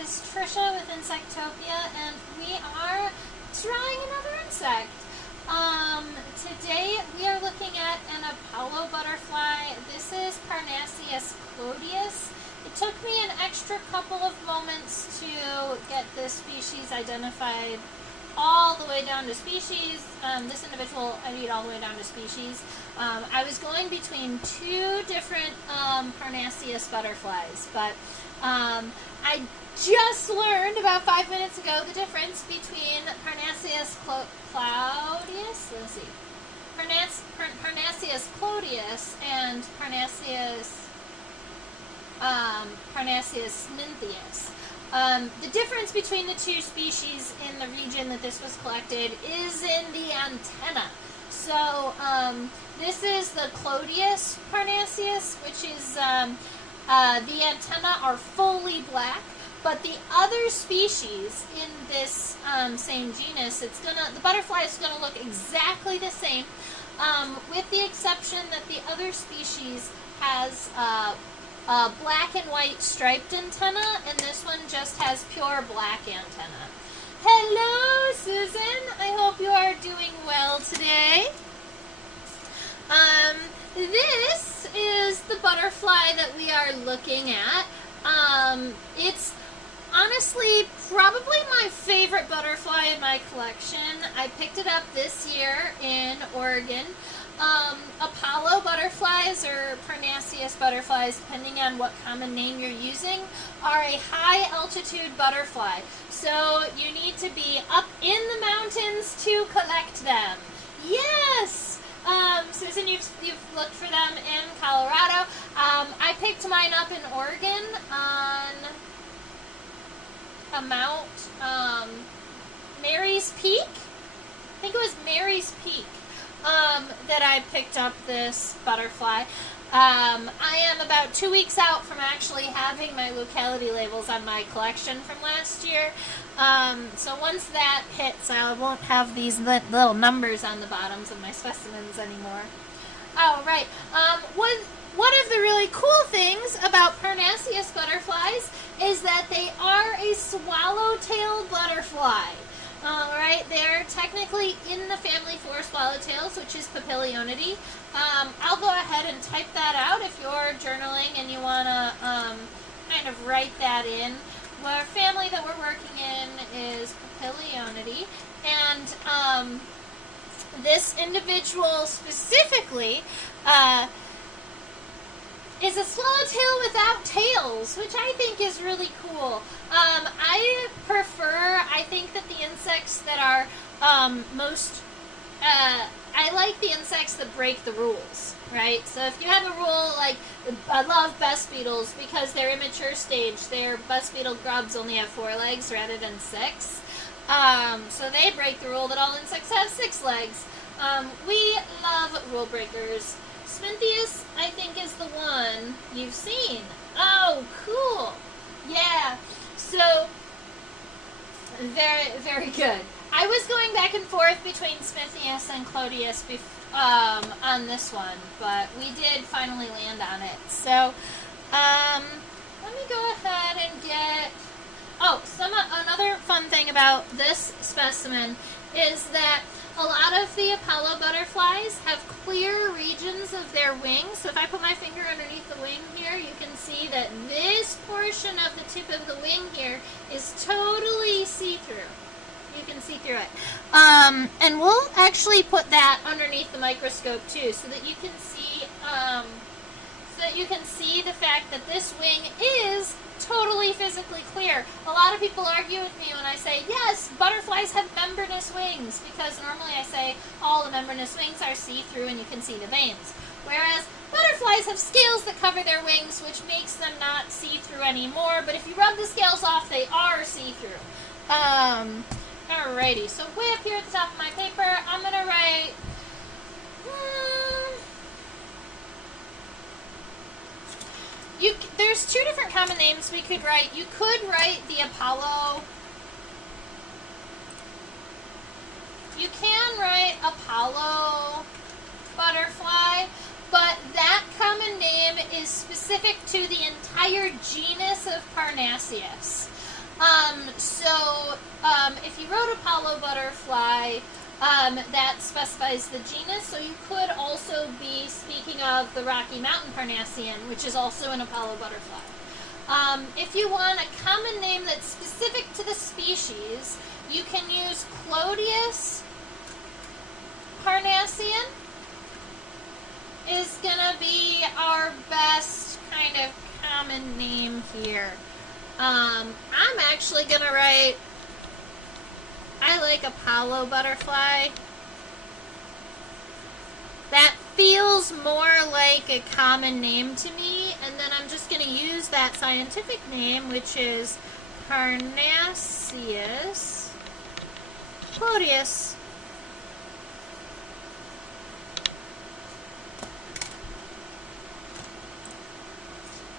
is Trisha with Insectopia, and we are trying another insect. Today we are looking at an Apollo butterfly. This is Parnassius clodius. It took me an extra couple of moments to get this species identified all the way down to species. This individual I need all the way down to species. I was going between two different Parnassius butterflies, but I just learned about 5 minutes ago the difference between Parnassius clodius, let's see, Parnassius clodius and Parnassius smintheus. The difference between the two species in the region that this was collected is in the antenna. So this is the clodius Parnassius, which is the antennae are fully black, but the other species in this same genus, the butterfly is gonna look exactly the same, with the exception that the other species has a black and white striped antenna, and this one just has pure black antenna. Hello, Susan. I hope you are doing well today. This is the butterfly that we are looking at. It's honestly probably my favorite butterfly in my collection. I picked it up this year in Oregon. Apollo butterflies, or Parnassius butterflies, depending on what common name you're using, are a high altitude butterfly. So you need to be up in the mountains to collect them. Yes! Susan, you've looked for them in Colorado. I picked mine up in Oregon on a mount, Mary's Peak. I think it was Mary's Peak that I picked up this butterfly. I am about 2 weeks out from actually having my locality labels on my collection from last year. So once that hits, I won't have these little numbers on the bottoms of my specimens anymore. Oh, right. One of the really cool things about Parnassius butterflies is that they are a swallowtail butterfly. Alright, they're technically in the family for swallowtails, which is Papilionidae. I'll go ahead and type that out if you're journaling and you want to kind of write that in. Our family that we're working in is Papilionidae, and this individual specifically is a swallowtail without tails, which I think is really cool. I think that the insects that are I like the insects that break the rules, right? So if you have a rule, like, I love best beetles because they're immature stage. Their best beetle grubs only have 4 legs rather than 6. So they break the rule that all insects have 6 legs. We love rule breakers. Smintheus, I think, is the one you've seen. Oh, cool. Yeah. So, very, very good. I was going back and forth between Smintheus and clodius on this one, but we did finally land on it. So, let me go ahead and get... Oh, another fun thing about this specimen is that a lot of the Apollo butterflies have clear regions of their wings. So if I put my finger underneath the wing here, you can see that this portion of the tip of the wing here is totally see-through. You can see through it. And we'll actually put that underneath the microscope too, so that you can see the fact that this wing is totally physically clear. A lot of people argue with me when I say, yes, butterflies have membranous wings, because normally I say all the membranous wings are see-through and you can see the veins. Whereas butterflies have scales that cover their wings, which makes them not see-through anymore, but if you rub the scales off, they are see-through. Alrighty, so way up here at the top of my paper, I'm going to write... there's 2 different common names we could write. You could write the Apollo. You can write Apollo butterfly, but that common name is specific to the entire genus of Parnassius. If you wrote Apollo butterfly, that specifies the genus, so you could also be speaking of the Rocky Mountain Parnassian, which is also an Apollo butterfly. If you want a common name that's specific to the species, you can use Clodius Parnassian is going to be our best kind of common name here. I'm actually going to write, I like Apollo butterfly. That feels more like a common name to me, and then I'm just going to use that scientific name, which is Parnassius clodius.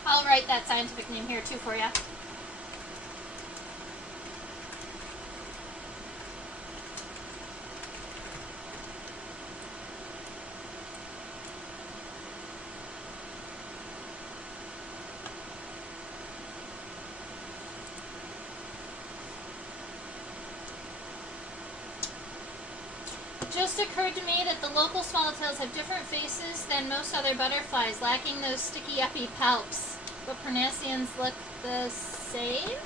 I'll write that scientific name here too for you. Just occurred to me that the local swallowtails have different faces than most other butterflies, lacking those sticky uppy palps. But Parnassians look the same?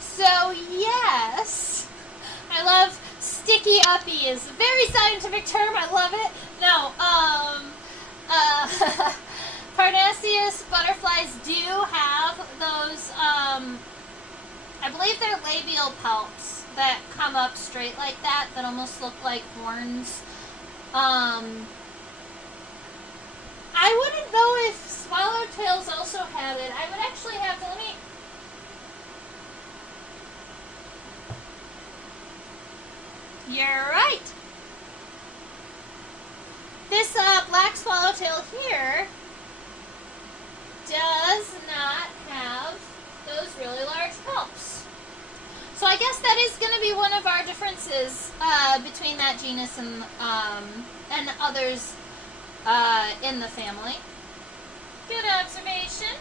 So yes, I love sticky uppy is a very scientific term. I love it. No, Parnassius butterflies do have those, I believe they're labial palps that come up straight like that, that almost look like horns. I wouldn't know if swallowtails also have it. I would actually have to, let me... You're right. This black swallowtail here does not have those really large palps. So I guess that is going to be one of our differences between that genus and others in the family. Good observation.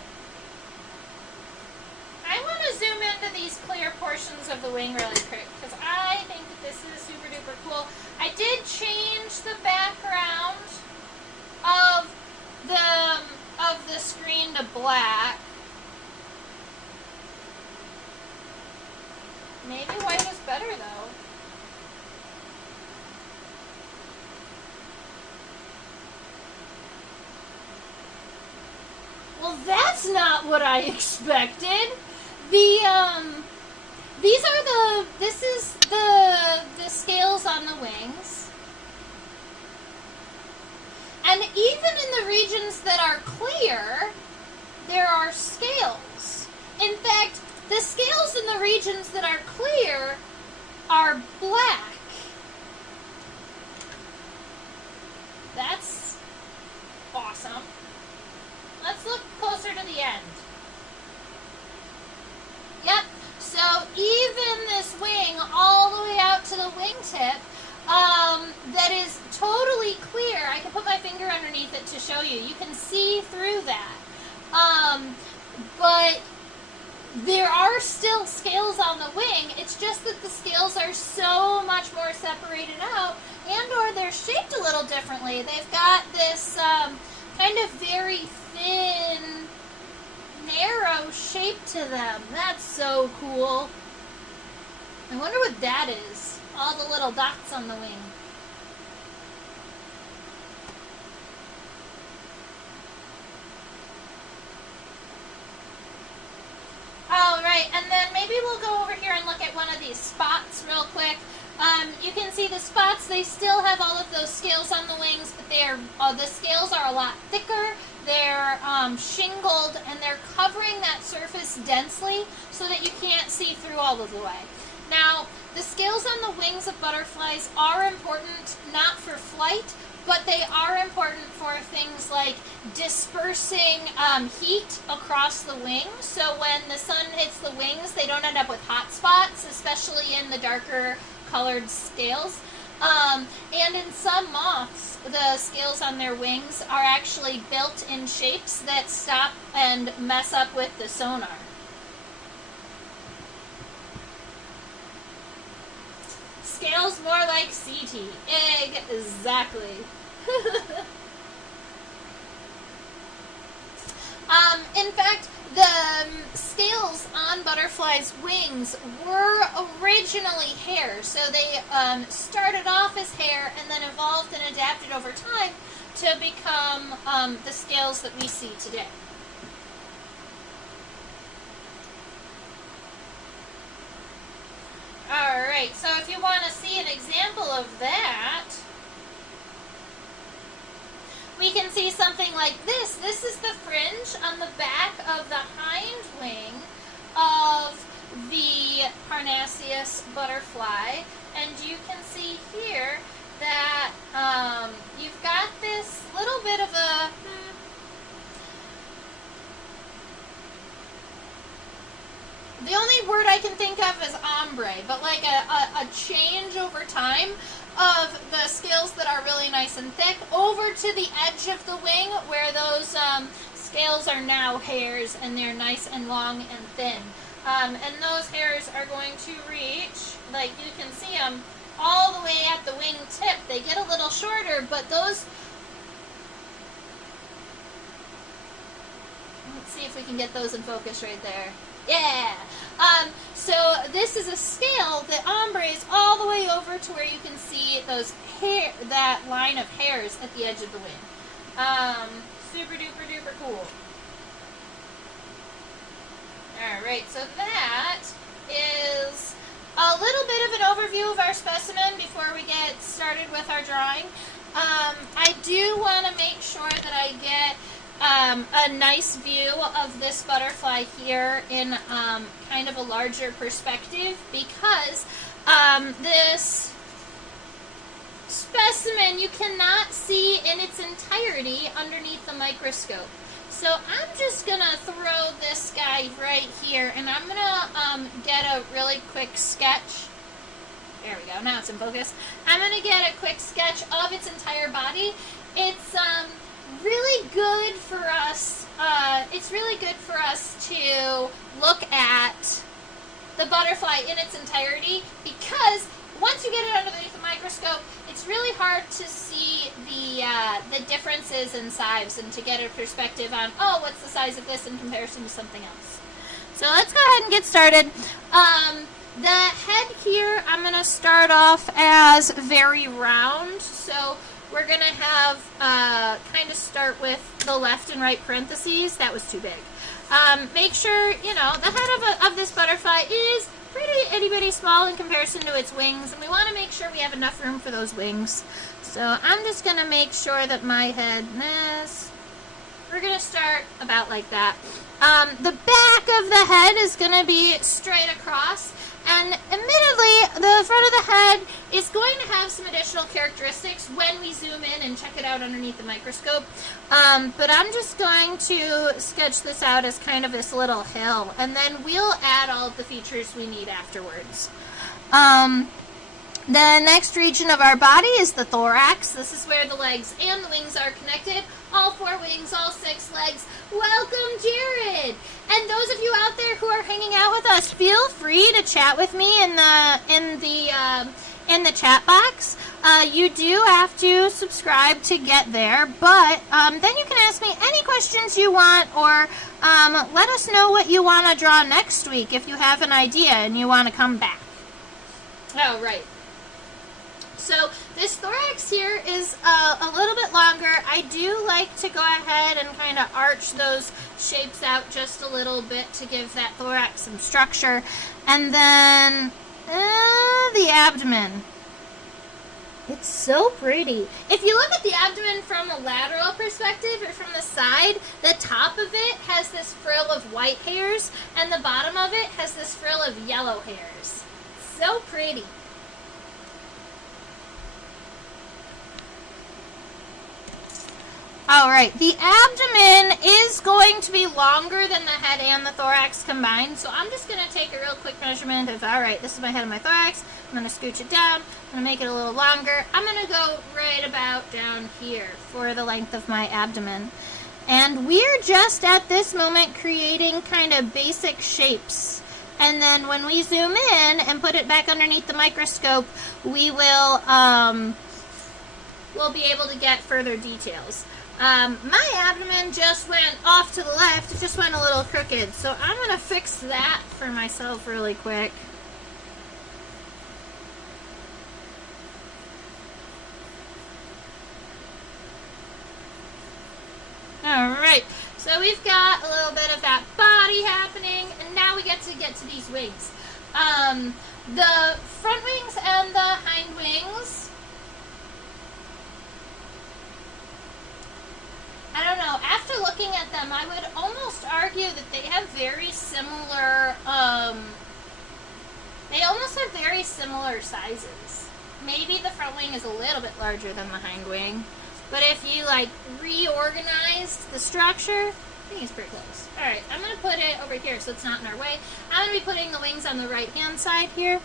I want to zoom into these clear portions of the wing really quick because I think that this is super duper cool. I did change the background of the screen to black. Maybe white is better though. Well, that's not what I expected. This is the scales on the wings. And even in the regions that are clear, there are scales. In fact, the scales in the regions that are clear are black. That's awesome. Let's look closer to the end. Yep, so even this wing all the way out to the wingtip, that is totally clear. I can put my finger underneath it to show you. You can see through that. But there are still scales on the wing. It's just that the scales are so much more separated out, and or they're shaped a little differently. They've got this kind of very thin, narrow shape to them. That's so cool. I wonder what that is. All the little dots on the wing. Alright, and then maybe we'll go over here and look at one of these spots real quick. You can see the spots, they still have all of those scales on the wings, but the scales are a lot thicker. They're shingled, and they're covering that surface densely so that you can't see through all of the way. Now, the scales on the wings of butterflies are important, not for flight, but they are important for things like dispersing heat across the wings. So when the sun hits the wings, they don't end up with hot spots. spots, especially in the darker colored scales. And in some moths, the scales on their wings are actually built in shapes that stop and mess up with the sonar. Scales more like CT. Exactly. In fact, the scales on butterflies' wings were originally hair. So they started off as hair and then evolved and adapted over time to become the scales that we see today. Alright, so if you want to see an example of that, we can see something like this. This is the fringe on the back of the hind wing of the Parnassius butterfly. And you can see here that you've got this little bit of a... The only word I can think of is ombre, but like a change over time of the scales that are really nice and thick over to the edge of the wing where those scales are now hairs and they're nice and long and thin. And those hairs are going to reach, like you can see them, all the way at the wing tip. They get a little shorter, but those... Let's see if we can get those in focus right there. Yeah! So this is a scale that ombres all the way over to where you can see those hair, that line of hairs at the edge of the wing. Super duper duper cool. Alright, so that is a little bit of an overview of our specimen before we get started with our drawing. I do want to make sure that I get a nice view of this butterfly here in kind of a larger perspective, because this specimen you cannot see in its entirety underneath the microscope. So I'm just going to throw this guy right here, and I'm going to get a really quick sketch. There we go, now it's in focus. I'm going to get a quick sketch of its entire body. It's really good for us. It's really good for us to look at the butterfly in its entirety, because once you get it underneath the microscope, it's really hard to see the differences in size and to get a perspective on, oh, what's the size of this in comparison to something else. So let's go ahead and get started. The head here, I'm going to start off as very round. So we're going to have kind of start with the left and right parentheses. That was too big. Make sure, you know, the head of this butterfly is pretty itty-bitty small in comparison to its wings, and we want to make sure we have enough room for those wings. So I'm just going to make sure that my head is... We're going to start about like that. The back of the head is going to be straight across. And admittedly, the front of the head is going to have some additional characteristics when we zoom in and check it out underneath the microscope. But I'm just going to sketch this out as kind of this little hill, and then we'll add all of the features we need afterwards. The next region of our body is the thorax. This is where the legs and the wings are connected. All 4 wings, all 6 legs. Welcome, Jared! And those of you out there who are hanging out with us, feel free to chat with me in the chat box. You do have to subscribe to get there, but then you can ask me any questions you want, or let us know what you want to draw next week if you have an idea and you want to come back. Oh, right. So this thorax here is a little bit longer. I do like to go ahead and kind of arch those shapes out just a little bit to give that thorax some structure. And then the abdomen. It's so pretty. If you look at the abdomen from a lateral perspective or from the side, the top of it has this frill of white hairs, and the bottom of it has this frill of yellow hairs. So pretty. All right, the abdomen is going to be longer than the head and the thorax combined, so I'm just going to take a real quick measurement of, all right, this is my head and my thorax. I'm going to scooch it down. I'm going to make it a little longer. I'm going to go right about down here for the length of my abdomen. And we're just at this moment creating kind of basic shapes. And then when we zoom in and put it back underneath the microscope, we will we'll be able to get further details. My abdomen just went off to the left. It just went a little crooked. So I'm going to fix that for myself really quick. Alright, so we've got a little bit of that body happening, and now we get to these wings. The front wings and the hind wings, I don't know, after looking at them, I would almost argue that they have very similar, they almost have very similar sizes. Maybe the front wing is a little bit larger than the hind wing. But if you, like, reorganized the structure, I think it's pretty close. Alright, I'm going to put it over here so it's not in our way. I'm going to be putting the wings on the right-hand side here.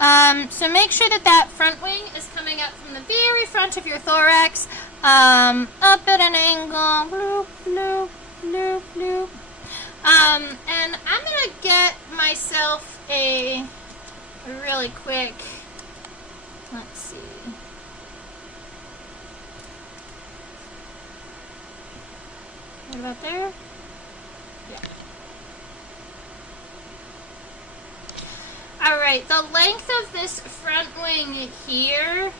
So make sure that that front wing is coming up from the very front of your thorax, up at an angle, bloop, bloop, bloop, bloop. And I'm going to get myself a really quick, let's see. What about there? Yeah. Alright, the length of this front wing here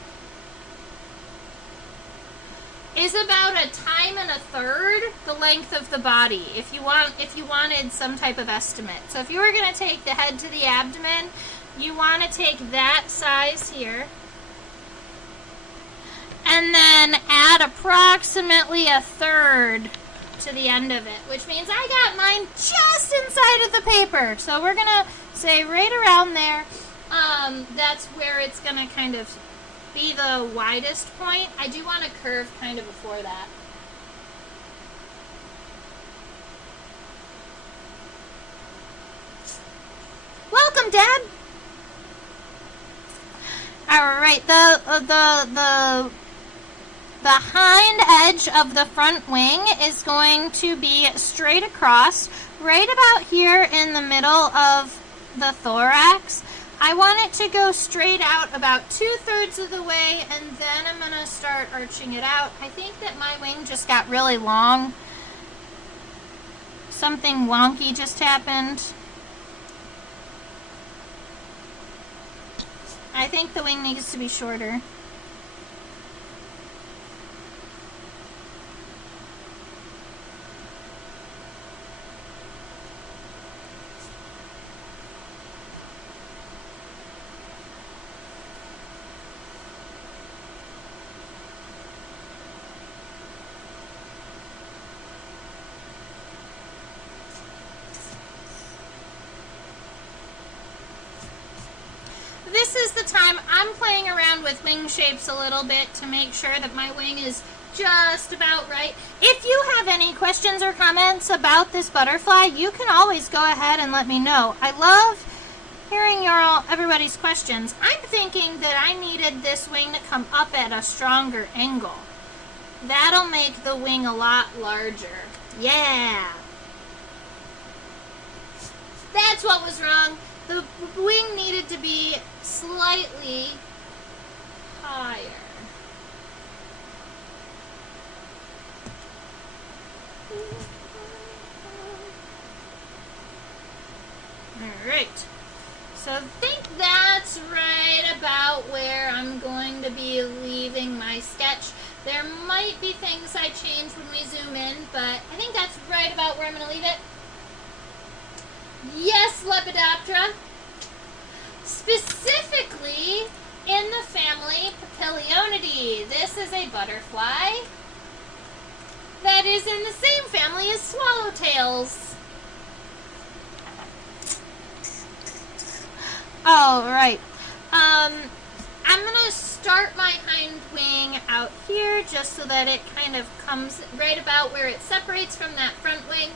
is about 1 1/3 the length of the body, if you wanted some type of estimate. So if you were going to take the head to the abdomen, you want to take that size here, and then add approximately 1/3 to the end of it, which means I got mine just inside of the paper. So we're gonna say right around there, that's where it's gonna kind of be the widest point. I do want to curve kind of before that. Welcome, Dad. All right, the hind edge of the front wing is going to be straight across, right about here in the middle of the thorax. I want it to go straight out about 2/3 of the way, and then I'm going to start arching it out. I think that my wing just got really long. Something wonky just happened. I think the wing needs to be shorter. This is the time I'm playing around with wing shapes a little bit to make sure that my wing is just about right. If you have any questions or comments about this butterfly, you can always go ahead and let me know. I love hearing everybody's questions. I'm thinking that I needed this wing to come up at a stronger angle. That'll make the wing a lot larger. Yeah! That's what was wrong. The wing needed to be slightly higher. Alright, so I think that's right about where I'm going to be leaving my sketch. There might be things I change when we zoom in, but I think that's right about where I'm going to leave it. Yes, Lepidoptera. Specifically in the family Papilionidae. This is a butterfly that is in the same family as swallowtails. All right. I I'm going to start my hind wing out here just so that it kind of comes right about where it separates from that front wing.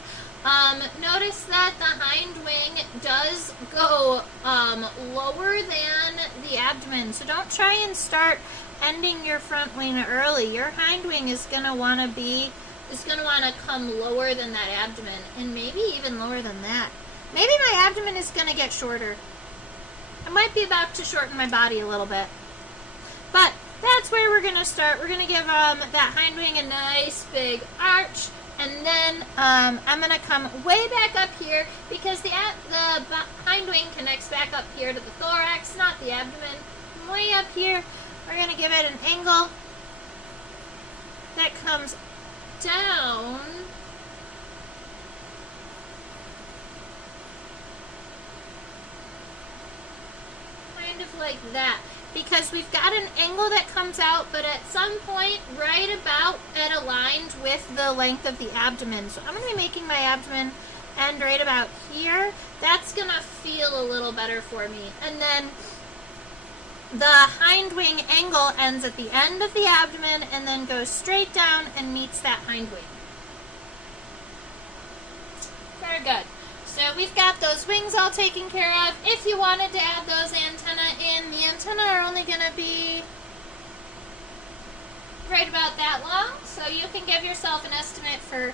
Notice that the hind wing does go lower than the abdomen, so don't try and start ending your front wing early. Your hind wing is going to want to come lower than that abdomen, and maybe even lower than that. Maybe my abdomen is going to get shorter. I might be about to shorten my body a little bit. But that's where we're going to start. We're going to give that hind wing a nice big arch. And then I'm going to come way back up here because the hind wing connects back up here to the thorax, not the abdomen. Way up here, we're going to give it an angle that comes down kind of like that, because we've got an angle that comes out, but at some point right about and aligned with the length of the abdomen. So I'm going to be making my abdomen end right about here. That's going to feel a little better for me. And then the hind wing angle ends at the end of the abdomen and then goes straight down and meets that hind wing. Very good. So we've got those wings all taken care of. If you wanted to add those antennae in, the antennae are only going to be right about that long. So you can give yourself an estimate for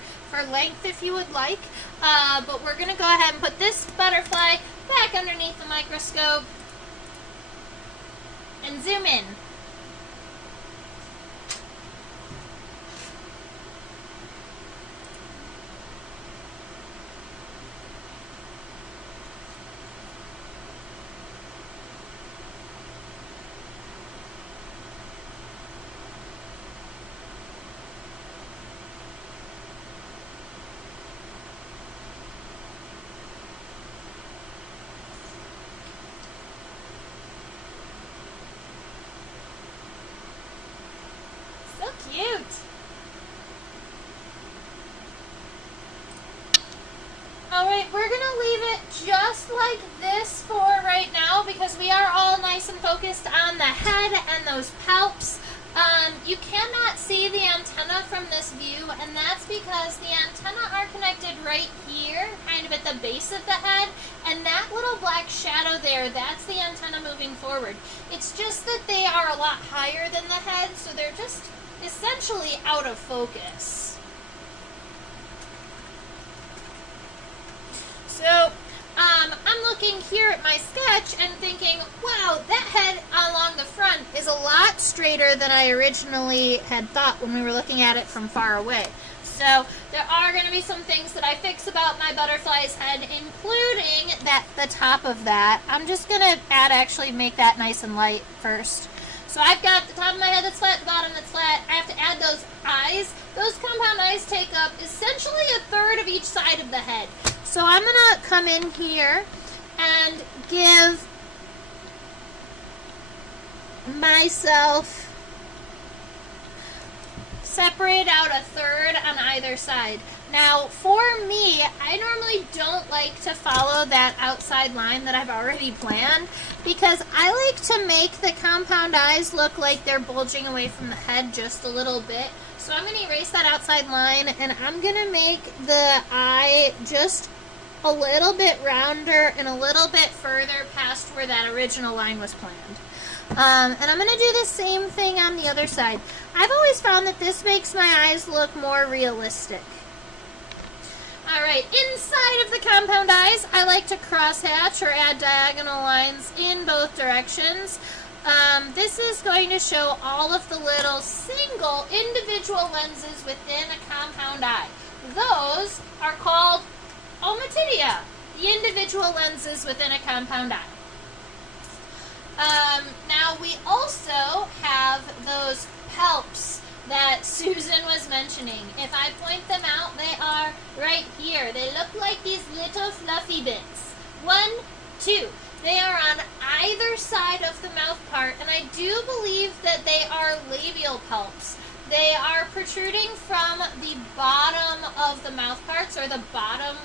length if you would like. But we're going to go ahead and put this butterfly back underneath the microscope and zoom in. Cute. Alright, we're going to leave it just like this for right now because we are all nice and focused on the head and those palps. You cannot see the antenna from this view, and that's because the antenna are connected right here, kind of at the base of the head, and that little black shadow there, that's the antenna moving forward. It's just that they are a lot higher than the head, so they're just essentially out of focus. So I'm looking here at my sketch and thinking, wow, that head along the front is a lot straighter than I originally had thought when we were looking at it from far away. So there are going to be some things that I fix about my butterfly's head, including the top of that. I'm just going to actually make that nice and light first. So I've got the top of my head that's flat, the bottom that's flat. I have to add those eyes. Those compound eyes take up essentially a third of each side of the head. So I'm going to come in here and give myself, separate out a third on either side. Now, for me, I normally don't like to follow that outside line that I've already planned because I like to make the compound eyes look like they're bulging away from the head just a little bit. So I'm going to erase that outside line, and I'm going to make the eye just a little bit rounder and a little bit further past where that original line was planned. And I'm going to do the same thing on the other side. I've always found that this makes my eyes look more realistic. Alright, inside of the compound eyes, I like to crosshatch or add diagonal lines in both directions. This is going to show all of the little single individual lenses within a compound eye. Those are called ommatidia, the individual lenses within a compound eye. Now we also have those palps that Susan was mentioning. If I point them out, they are right here. They look like these little fluffy bits. 1, 2. They are on either side of the mouth part, and I do believe that they are labial palps. They are protruding from the bottom of the mouth parts, or the bottom,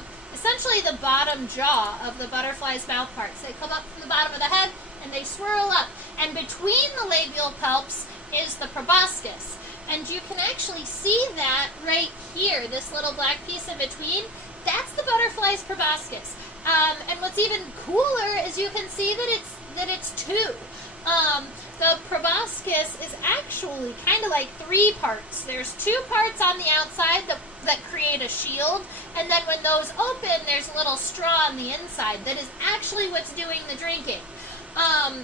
essentially the bottom jaw of the butterfly's mouth parts. They come up from the bottom of the head and they swirl up. And between the labial palps is the proboscis. And you can actually see that right here, this little black piece in between. That's the butterfly's proboscis. And what's even cooler is you can see that it's two. The proboscis is actually kind of like three parts. There's two parts on the outside that create a shield, and then when those open, there's a little straw on the inside that is actually what's doing the drinking.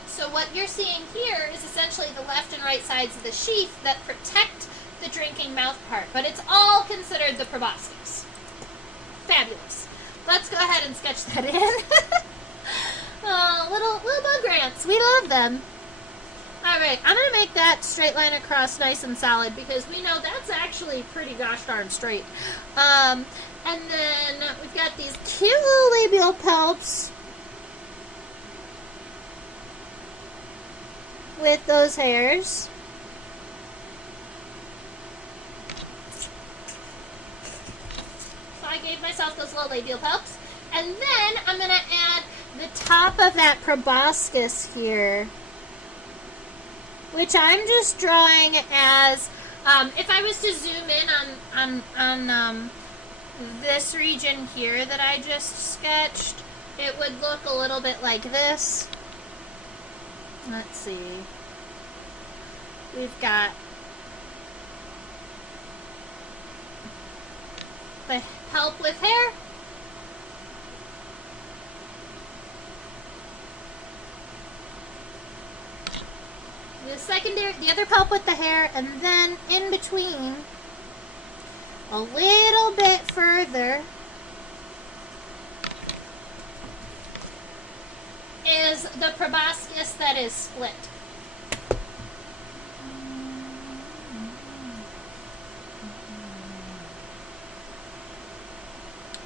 So what you're seeing here is essentially the left and right sides of the sheath that protect the drinking mouth part, but it's all considered the proboscis. Fabulous. Let's go ahead and sketch that in. Little bug ants. We love them. Alright, I'm going to make that straight line across nice and solid because we know that's actually pretty gosh darn straight. And then we've got these cute little labial palps with those hairs. So I gave myself those little labial palps. And then I'm going to add the top of that proboscis here, which I'm just drawing as, if I was to zoom in on this region here that I just sketched, it would look a little bit like this. Let's see. We've got the palp with hair. The other palp with the hair, and then in between, a little bit further, is the proboscis that is split.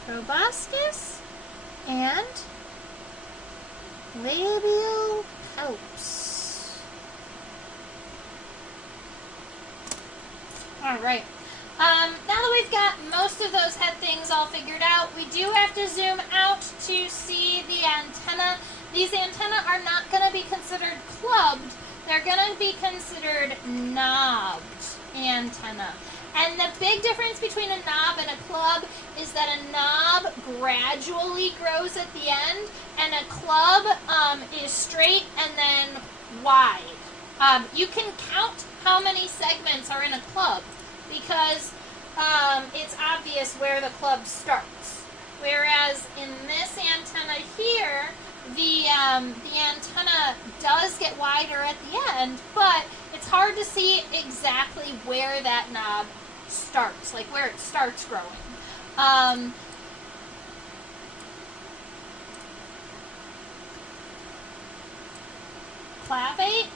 Proboscis and labial palps. Alright, now that we've got most of those head things all figured out, we do have to zoom out to see the antenna. These antennae are not going to be considered clubbed, they're going to be considered knobbed antenna. And the big difference between a knob and a club is that a knob gradually grows at the end, and a club is straight and then wide. You can count how many segments are in a club because it's obvious where the club starts. Whereas in this antenna here, the antenna does get wider at the end, but it's hard to see exactly where that knob starts, like where it starts growing. Clavate.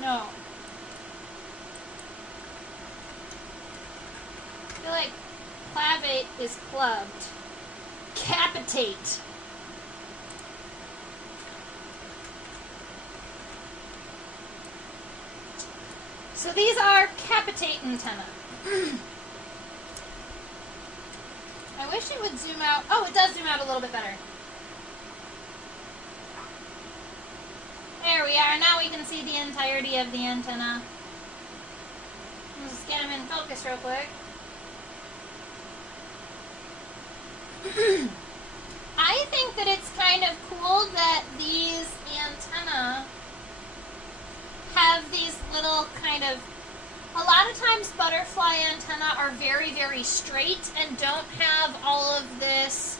No. I feel like clavate is clubbed. Capitate. So these are capitate antennae. I wish it would zoom out. Oh, it does zoom out a little bit better. There we are. Now we can see the entirety of the antenna. Let's just get them in focus real quick. I think that it's kind of cool that these antennae have these little kind of, a lot of times butterfly antennae are very, very straight and don't have all of this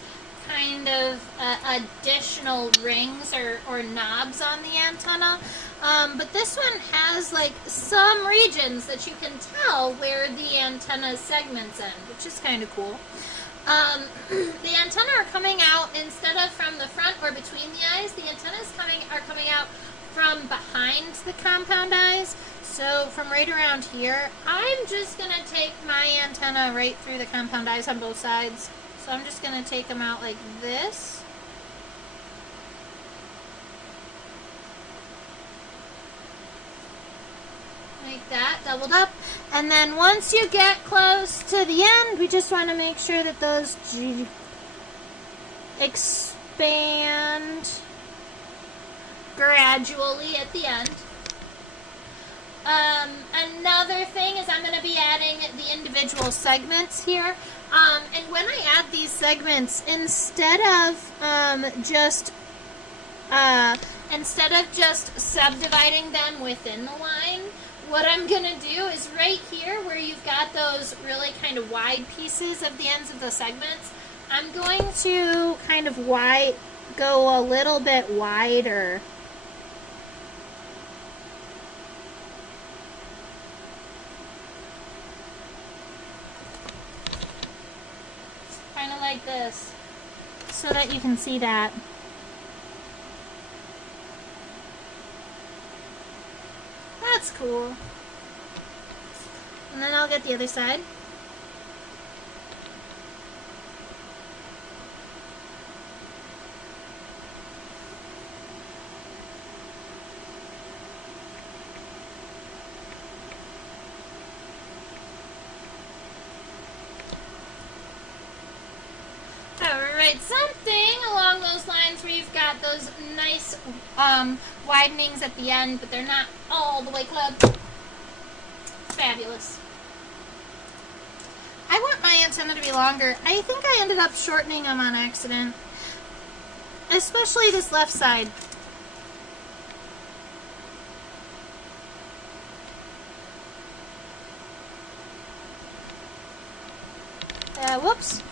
kind of additional rings or knobs on the antenna. But this one has like some regions that you can tell where the antenna segments end, which is kind of cool. The antennae are coming out instead of from the front or between the eyes. The antennas are coming out from behind the compound eyes. So from right around here, I'm just going to take my antenna right through the compound eyes on both sides. So I'm just going to take them out like this. Like that, doubled up. And then once you get close to the end, we just want to make sure that those expand gradually at the end. Another thing is I'm going to be adding the individual segments here. And when I add these segments, instead of just subdividing them within the line, what I'm going to do is right here where you've got those really kind of wide pieces of the ends of the segments, I'm going to kind of go a little bit wider. Kind of like this, so that you can see that. That's cool. And then I'll get the other side. Something along those lines where you've got those nice widenings at the end, but they're not all the way clubbed. Fabulous. I want my antenna to be longer. I think I ended up shortening them on accident. Especially this left side. Whoops.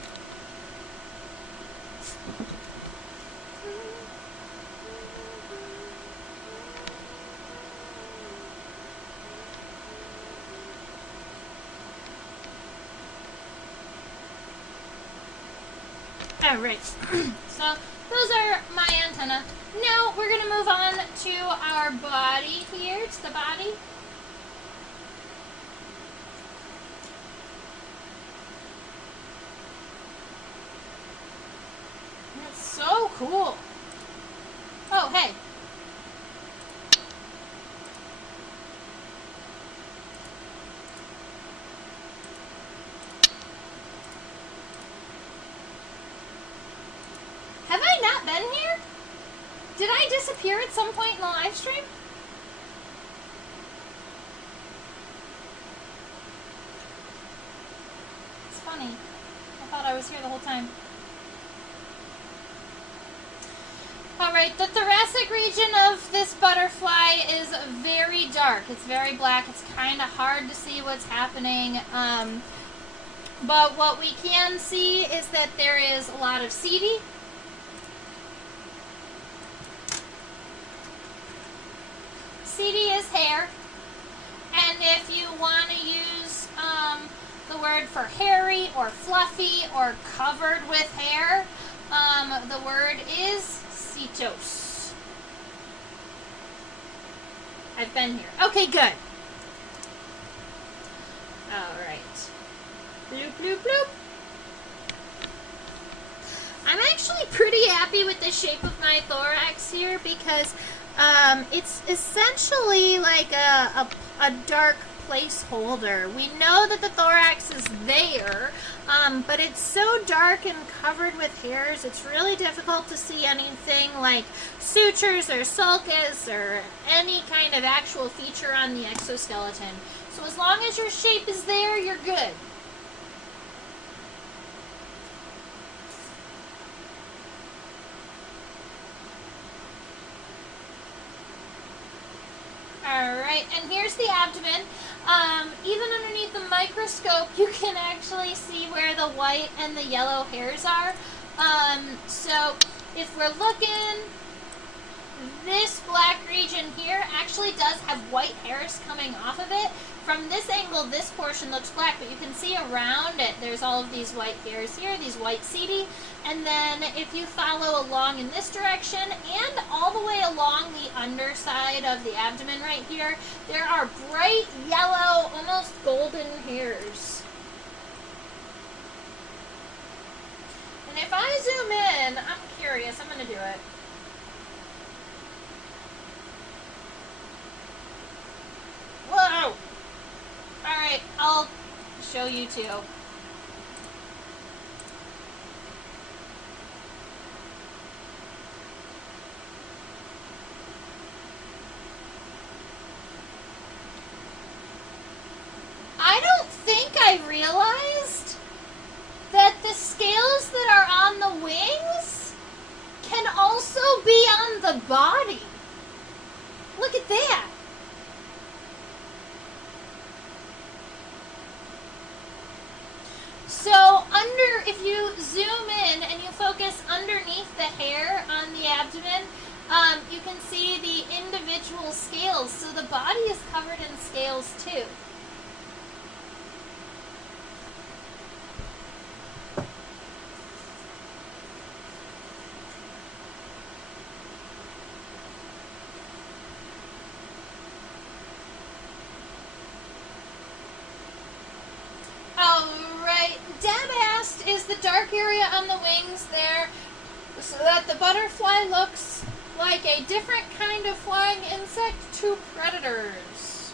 Alright, so those are my antenna. Now we're going to move on to our body here, to the body. That's so cool. Oh, hey. Have I not been here? Did I disappear at some point in the live stream? It's funny. I thought I was here the whole time. Alright, the thoracic region of this butterfly is very dark. It's very black. It's kind of hard to see what's happening. But what we can see is that there is a lot of setae. Setae is hair, and if you want to use the word for hairy or fluffy or covered with hair, the word is setos. I've been here. Okay, good. Alright. Bloop, bloop, bloop. I'm actually pretty happy with the shape of my thorax here because it's essentially like a dark placeholder. We know that the thorax is there, but it's so dark and covered with hairs, it's really difficult to see anything like sutures or sulcus or any kind of actual feature on the exoskeleton. So as long as your shape is there, you're good. Alright, and here's the abdomen. Even underneath the microscope, you can actually see where the white and the yellow hairs are. So if we're looking, this black region here actually does have white hairs coming off of it. From this angle, this portion looks black, but you can see around it, there's all of these white hairs here, these white setae. And then if you follow along in this direction and all the way along the underside of the abdomen right here, there are bright yellow, almost golden hairs. And if I zoom in, I'm curious, I'm going to do it. Whoa! you two. I don't think I realized that the scales that are on the wings can also be on the body. Look at that. So if you zoom in and you focus underneath the hair on the abdomen, you can see the individual scales. So the body is covered in scales too. Deb asked, is the dark area on the wings there so that the butterfly looks like a different kind of flying insect to predators?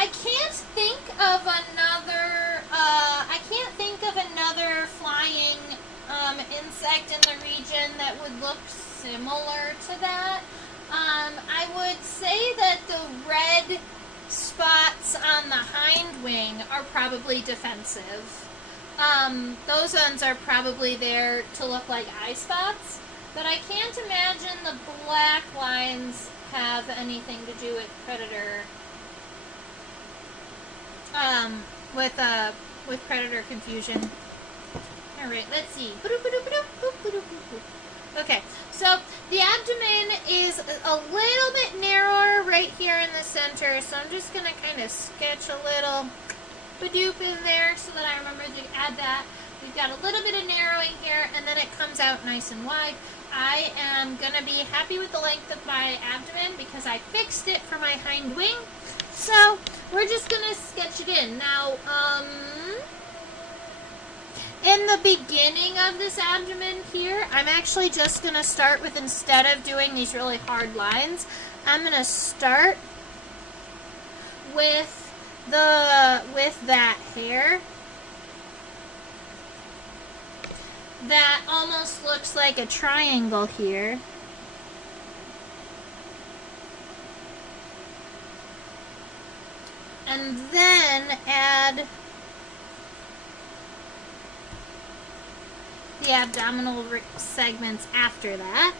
I can't think of another flying insect in the region that would look similar to that. I would say that the red spots on the hind wing are probably defensive. Those ones are probably there to look like eye spots, but I can't imagine the black lines have anything to do with predator, with predator confusion. Alright, let's see. Okay, so the abdomen is a little bit narrower right here in the center, so I'm just going to kind of sketch a little badoop in there so that I remember to add that. We've got a little bit of narrowing here, and then it comes out nice and wide. I am going to be happy with the length of my abdomen because I fixed it for my hind wing. So we're just going to sketch it in. Now, in the beginning of this abdomen here, I'm actually just going to start with, instead of doing these really hard lines, I'm going to start with that hair that almost looks like a triangle here. And then add the abdominal segments after that.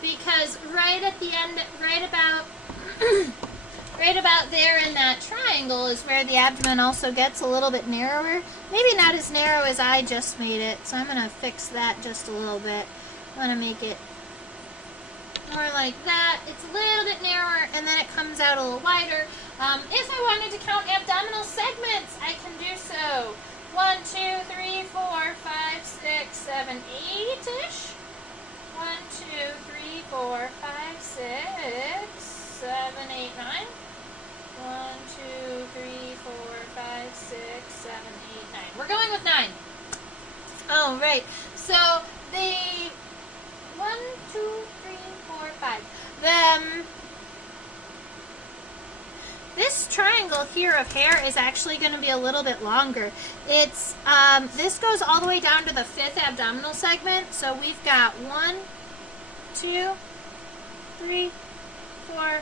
Because right at the end, right about there in that triangle is where the abdomen also gets a little bit narrower. Maybe not as narrow as I just made it, so I'm going to fix that just a little bit. I want to make it more like that. It's a little bit narrower, and then it comes out a little wider. If I wanted to count abdominal segments, I can do so. 1, 2, 3, 4, 5, 6, 7, 8-ish. 1, 2, 3, 4, 5, 6, 7, 8, 9. 1, 2, 3, 4, 5, 6, 7, 8, 9. We're going with 9. Oh, right. So the 1, 2, 3, 4, 5. This triangle here of hair is actually going to be a little bit longer. It's this goes all the way down to the 5th abdominal segment. So we've got 1, 2, 3, 4,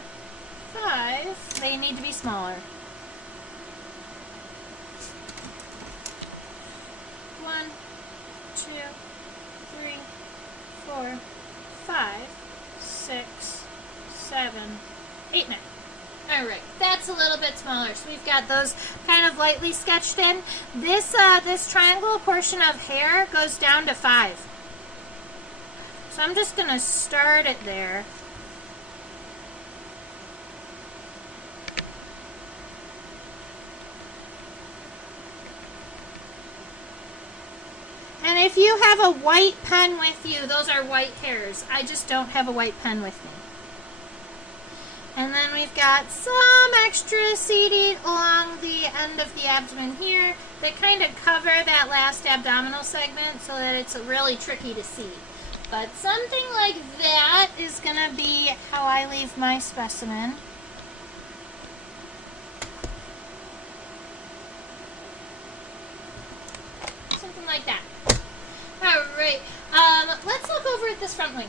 5. They need to be smaller. 1, 2, 3, 4, 5, 6, 7, 8, 9. Alright, that's a little bit smaller. So we've got those kind of lightly sketched in. This triangle portion of hair goes down to 5. So I'm just going to start it there. And if you have a white pen with you, those are white hairs. I just don't have a white pen with me. And then we've got some extra seeding along the end of the abdomen here that kind of cover that last abdominal segment so that it's really tricky to see. But something like that is going to be how I leave my specimen. Something like that. All right. Let's look over at this front wing.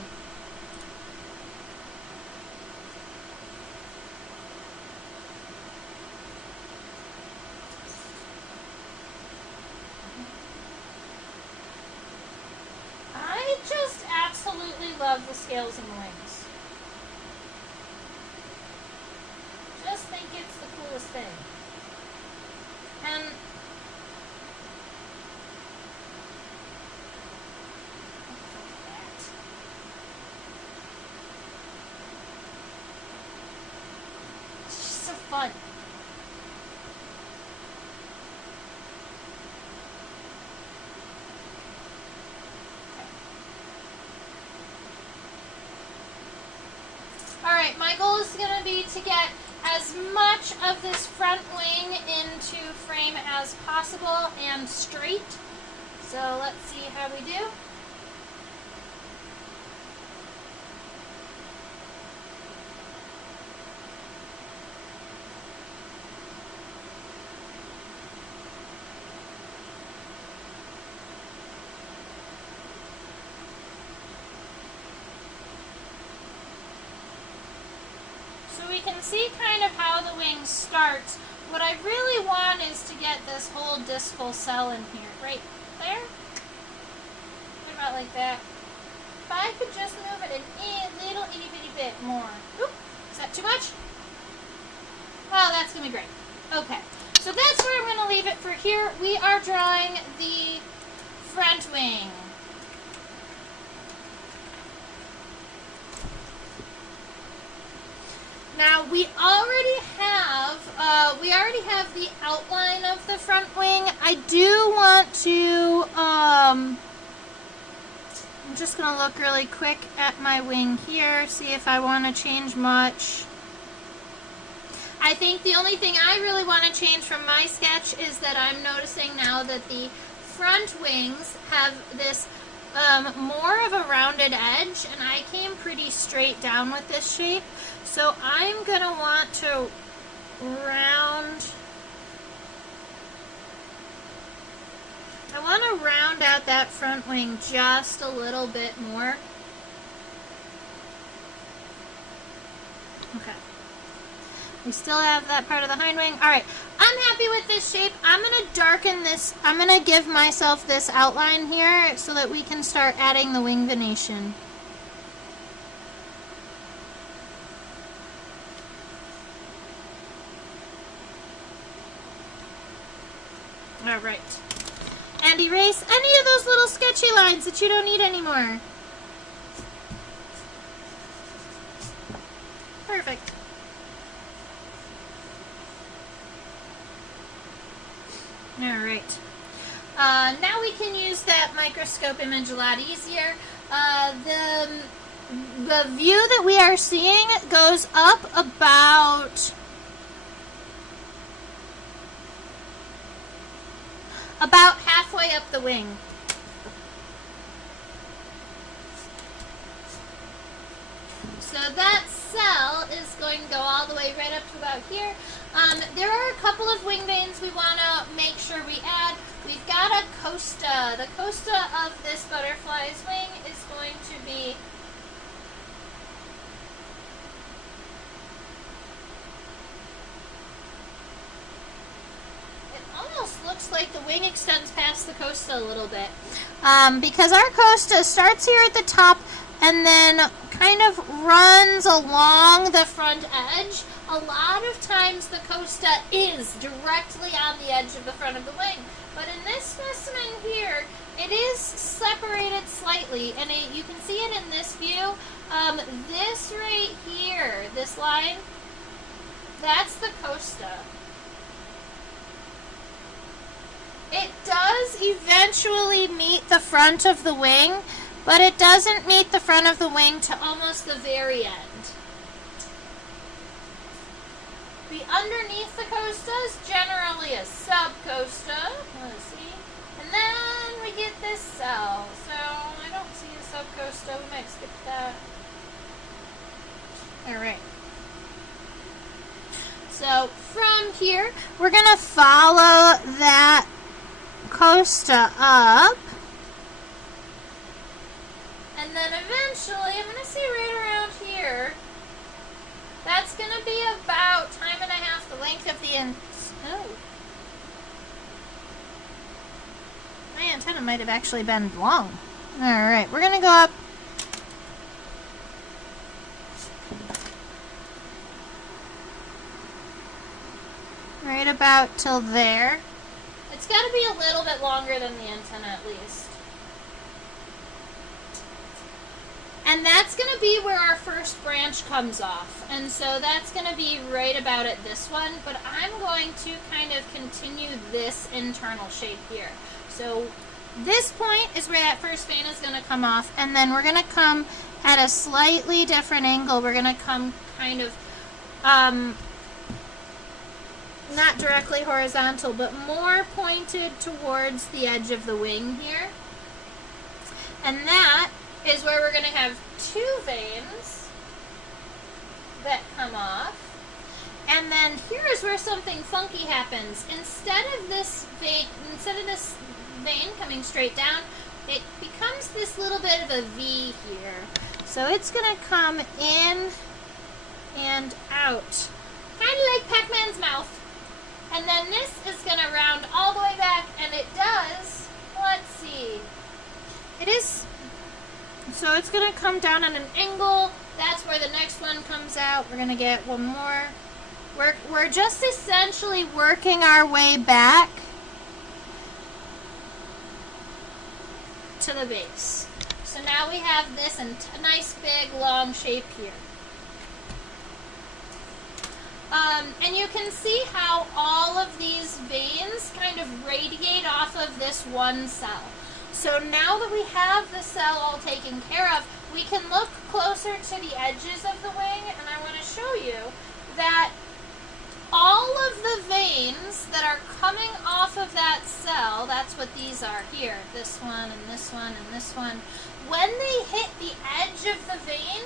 I just absolutely love the scales and the wings. Just think it's the coolest thing. And it's just so fun. Alright, my goal is going to be to get as much of this front wing into frame as possible and straight. So let's see how we do. So we can see kind of how the wing starts. What I really want is to get this whole discal cell in here, right there. What about like that? If I could just move it a little itty bitty bit more. Oop, is that too much? Oh, that's going to be great. Okay, so that's where I'm going to leave it for here. We are drawing the front wing. Now we already have the outline of the front wing. I do want to I'm just going to look really quick at my wing here, see if I want to change much. I think the only thing I really want to change from my sketch is that I'm noticing now that the front wings have this more of a rounded edge, and I came pretty straight down with this shape. So I'm going to want to round out that front wing just a little bit more. Okay. We still have that part of the hind wing. Alright, I'm happy with this shape. I'm going to darken this. I'm going to give myself this outline here so that we can start adding the wing venation. Alright. And erase any of those little sketchy lines that you don't need anymore. Perfect. Alright. Now we can use that microscope image a lot easier. The view that we are seeing goes up about halfway up the wing. So that cell is going to go all the way right up to about here. There are a couple of wing veins we want to make sure we add. We've got a costa. The costa of this butterfly's wing is going to be looks like the wing extends past the costa a little bit. Because our costa starts here at the top and then kind of runs along the front edge. A lot of times the costa is directly on the edge of the front of the wing. But in this specimen here, it is separated slightly, and you can see it in this view. This right here, this line, that's the costa. It does eventually meet the front of the wing, but it doesn't meet the front of the wing to almost the very end. be underneath the costa is generally a subcosta. Let's see. And then we get this cell. So I don't see a subcosta. We might skip that. Alright. So from here, we're going to follow that costa up. And then eventually, I'm going to see right around here, that's going to be about time and a half the length of the oh. My antenna might have actually been long. Alright, we're going to go up. Right about till there. It's got to be a little bit longer than the antenna at least. And that's going to be where our first branch comes off. And so that's going to be right about at this one. But I'm going to kind of continue this internal shape here. So this point is where that first vein is going to come off. And then we're going to come at a slightly different angle. We're going to come kind of, not directly horizontal, but more pointed towards the edge of the wing here. And that is where we're going to have two veins that come off. And then here is where something funky happens. Instead of this vein coming straight down, it becomes this little bit of a V here. So it's going to come in and out, kind of like Pac-Man's mouth. And then this is going to round all the way back, and it does, let's see, it is, so it's going to come down at an angle. That's where the next one comes out. We're going to get one more. We're just essentially working our way back to the base. So now we have this nice big long shape here. And you can see how all of these veins kind of radiate off of this one cell. So now that we have the cell all taken care of, we can look closer to the edges of the wing, and I want to show you that all of the veins that are coming off of that cell, that's what these are here, this one and this one and this one, when they hit the edge of the vein,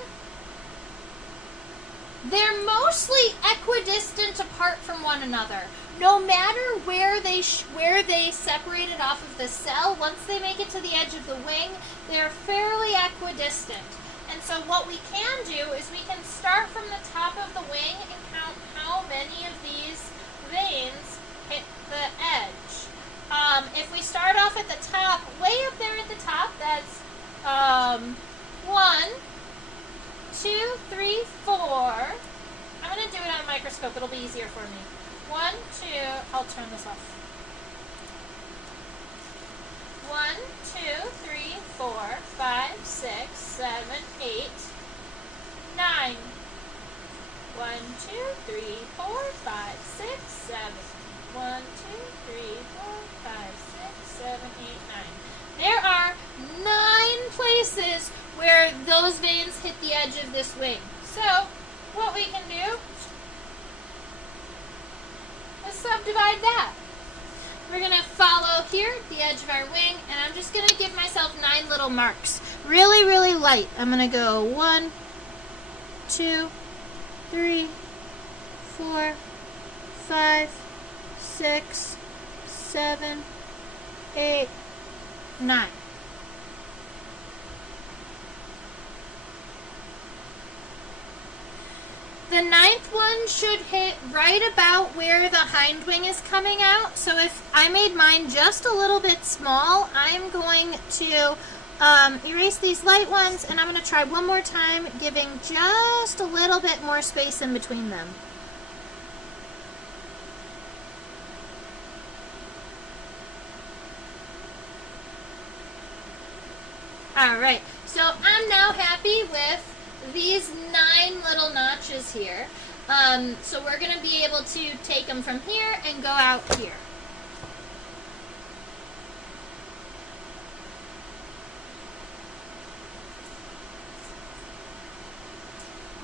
they're mostly equidistant apart from one another. No matter where they separated off of the cell, once they make it to the edge of the wing, they're fairly equidistant. And so what we can do is we can start from the top of the wing and count how many of these veins hit the edge. If we start off at the top, way up there at the top, that's 1, 2, 3, 4. I'm going to do it on a microscope. It'll be easier for me. 1, 2, I'll turn this off. 1, 2, 3, 4, 5, 6, 7, 8, 9. 1, 2, 3, 4, 5, 6, 7. 1, 2, 3, 4, 5, 6, 7, 8, 9. There are 9 places where those veins hit the edge of this wing. So, what we can do is subdivide that. We're going to follow here the edge of our wing, and I'm just going to give myself 9 little marks. Really, really light. I'm going to go 1, 2, 3, 4, 5, 6, 7, 8, 9. The 9th one should hit right about where the hind wing is coming out. So if I made mine just a little bit small, I'm going to erase these light ones, and I'm going to try one more time, giving just a little bit more space in between them. Alright, so I'm now happy with these 9 little notches here. So we're going to be able to take them from here and go out here.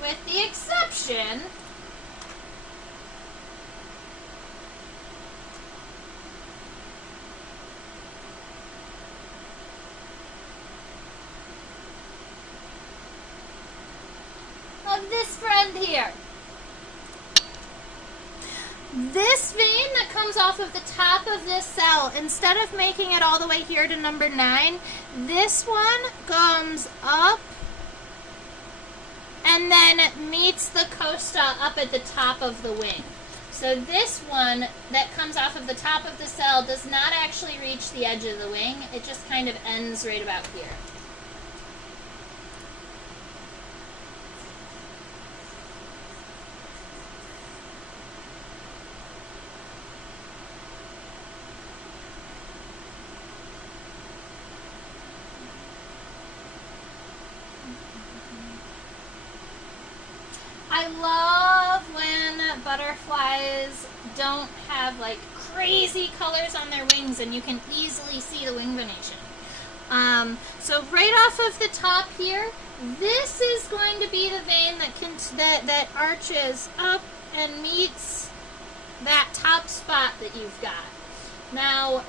With the exception this vein that comes off of the top of this cell, instead of making it all the way here to number 9, this one comes up and then meets the costa up at the top of the wing. So this one that comes off of the top of the cell does not actually reach the edge of the wing. It just kind of ends right about here. I love when butterflies don't have like crazy colors on their wings and you can easily see the wing venation. So right off of the top here, this is going to be the vein that arches up and meets that top spot that you've got. Now,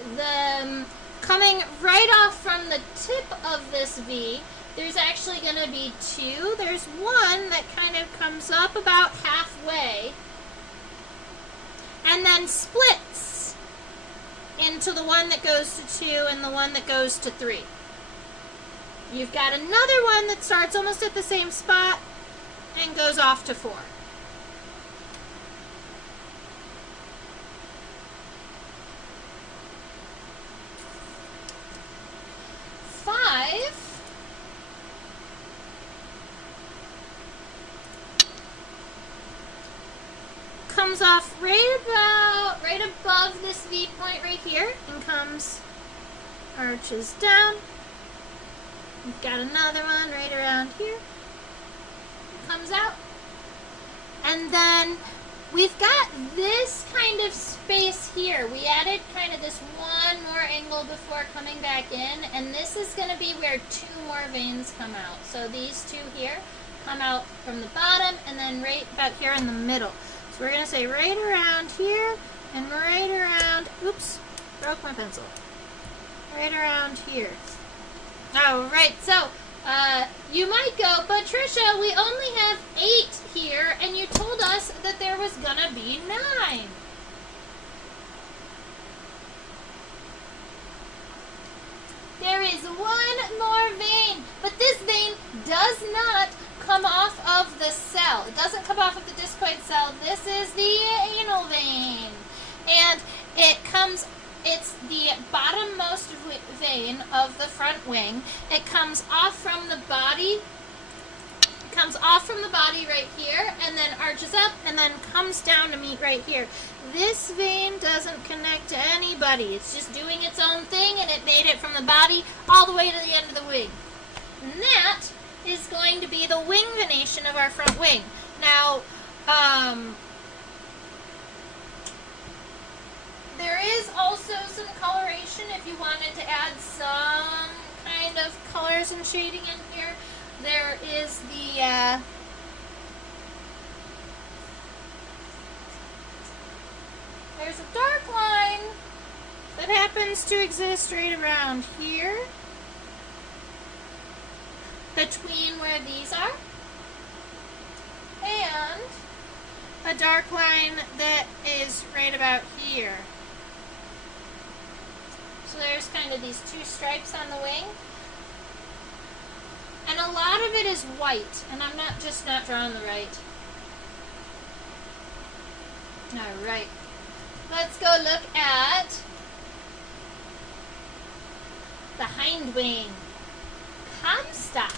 coming right off from the tip of this V, there's actually going to be 2. There's one that kind of comes up about halfway and then splits into the one that goes to 2 and the one that goes to 3. You've got another one that starts almost at the same spot and goes off to 4. Comes off right above this V point right here and arches down. We've got another one right around here. Comes out. And then we've got this kind of space here. We added kind of this one more angle before coming back in, and this is going to be where 2 more veins come out. So these 2 here come out from the bottom and then right about here in the middle. So we're going to say right around here and right around, oops, broke my pencil. Right around here. All right, so you might go, but Trisha, we only have 8 here, and you told us that there was going to be 9. There is one more vein, but this vein does not come off of the cell. It doesn't come off of the discoid cell. This is the anal vein. And it's the bottommost vein of the front wing. It comes off from the body. It comes off from the body right here and then arches up and then comes down to meet right here. This vein doesn't connect to anybody. It's just doing its own thing, and it made it from the body all the way to the end of the wing. And that is going to be the wing venation of our front wing. Now, there is also some coloration if you wanted to add some kind of colors and shading in here. There is there's a dark line that happens to exist right around here, between where these are, and a dark line that is right about here. So there's kind of these 2 stripes on the wing. And a lot of it is white, and I'm not drawing the right. Alright. Let's go look at the hind wing. Comstock.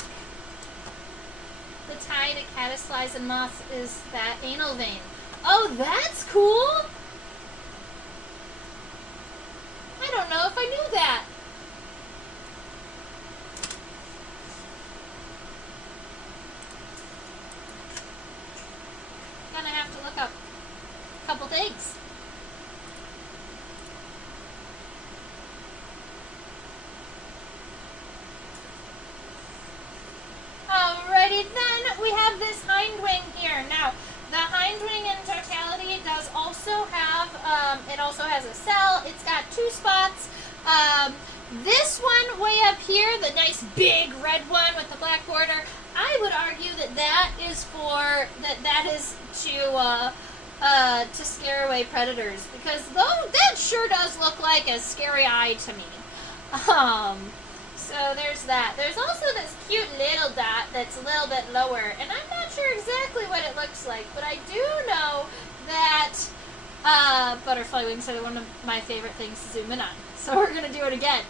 The tie to caddis flies and moths is that anal vein. Oh, that's cool! I don't know if I knew that. Gonna have to look up a couple things. Alrighty then, we have this hind wing here. Now, the hind wing in totality does also have, it also has a cell. It's got 2 spots. This one way up here, the nice big red one with the black border, I would argue that that is for, that is to to scare away predators, because though that sure does look like a scary eye to me. So there's that. There's also this cute little dot that's a little bit lower, and I'm not sure exactly what it looks like, but I do know that butterfly wings are one of my favorite things to zoom in on. So we're going to do it again.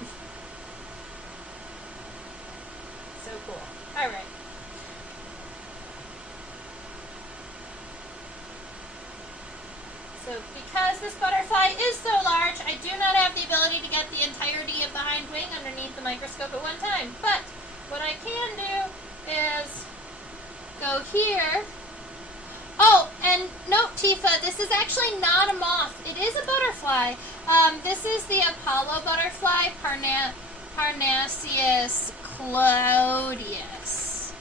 So cool. All right. So because this butterfly is so large, I do not have the ability to get the entirety of the hind wing underneath the microscope at one time. But what I can do is go here. Oh, and note, Tifa, this is actually not a moth. It is a butterfly. This is the Apollo butterfly, Parnassius clodius.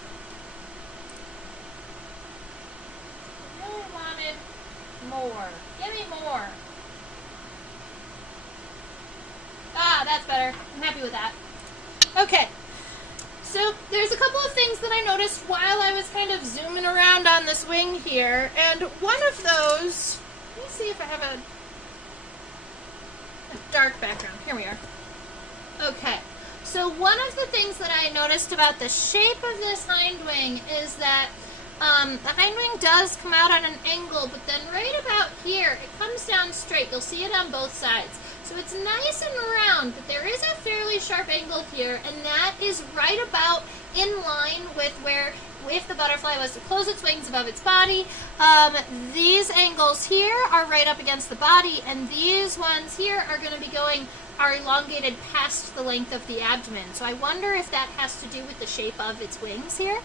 I really wanted more. Give me more. Ah, that's better. I'm happy with that. Okay. So there's a couple of things that I noticed while I was kind of zooming around on this wing here. And one of those, let me see if I have a dark background. Here we are. Okay. So one of the things that I noticed about the shape of this hind wing is that the hind wing does come out on an angle, but then right about here, it comes down straight. You'll see it on both sides. So it's nice and round, but there is a fairly sharp angle here, and that is right about in line with where, if the butterfly was to close its wings above its body, these angles here are right up against the body, and these ones here are going to be are elongated past the length of the abdomen. So I wonder if that has to do with the shape of its wings here.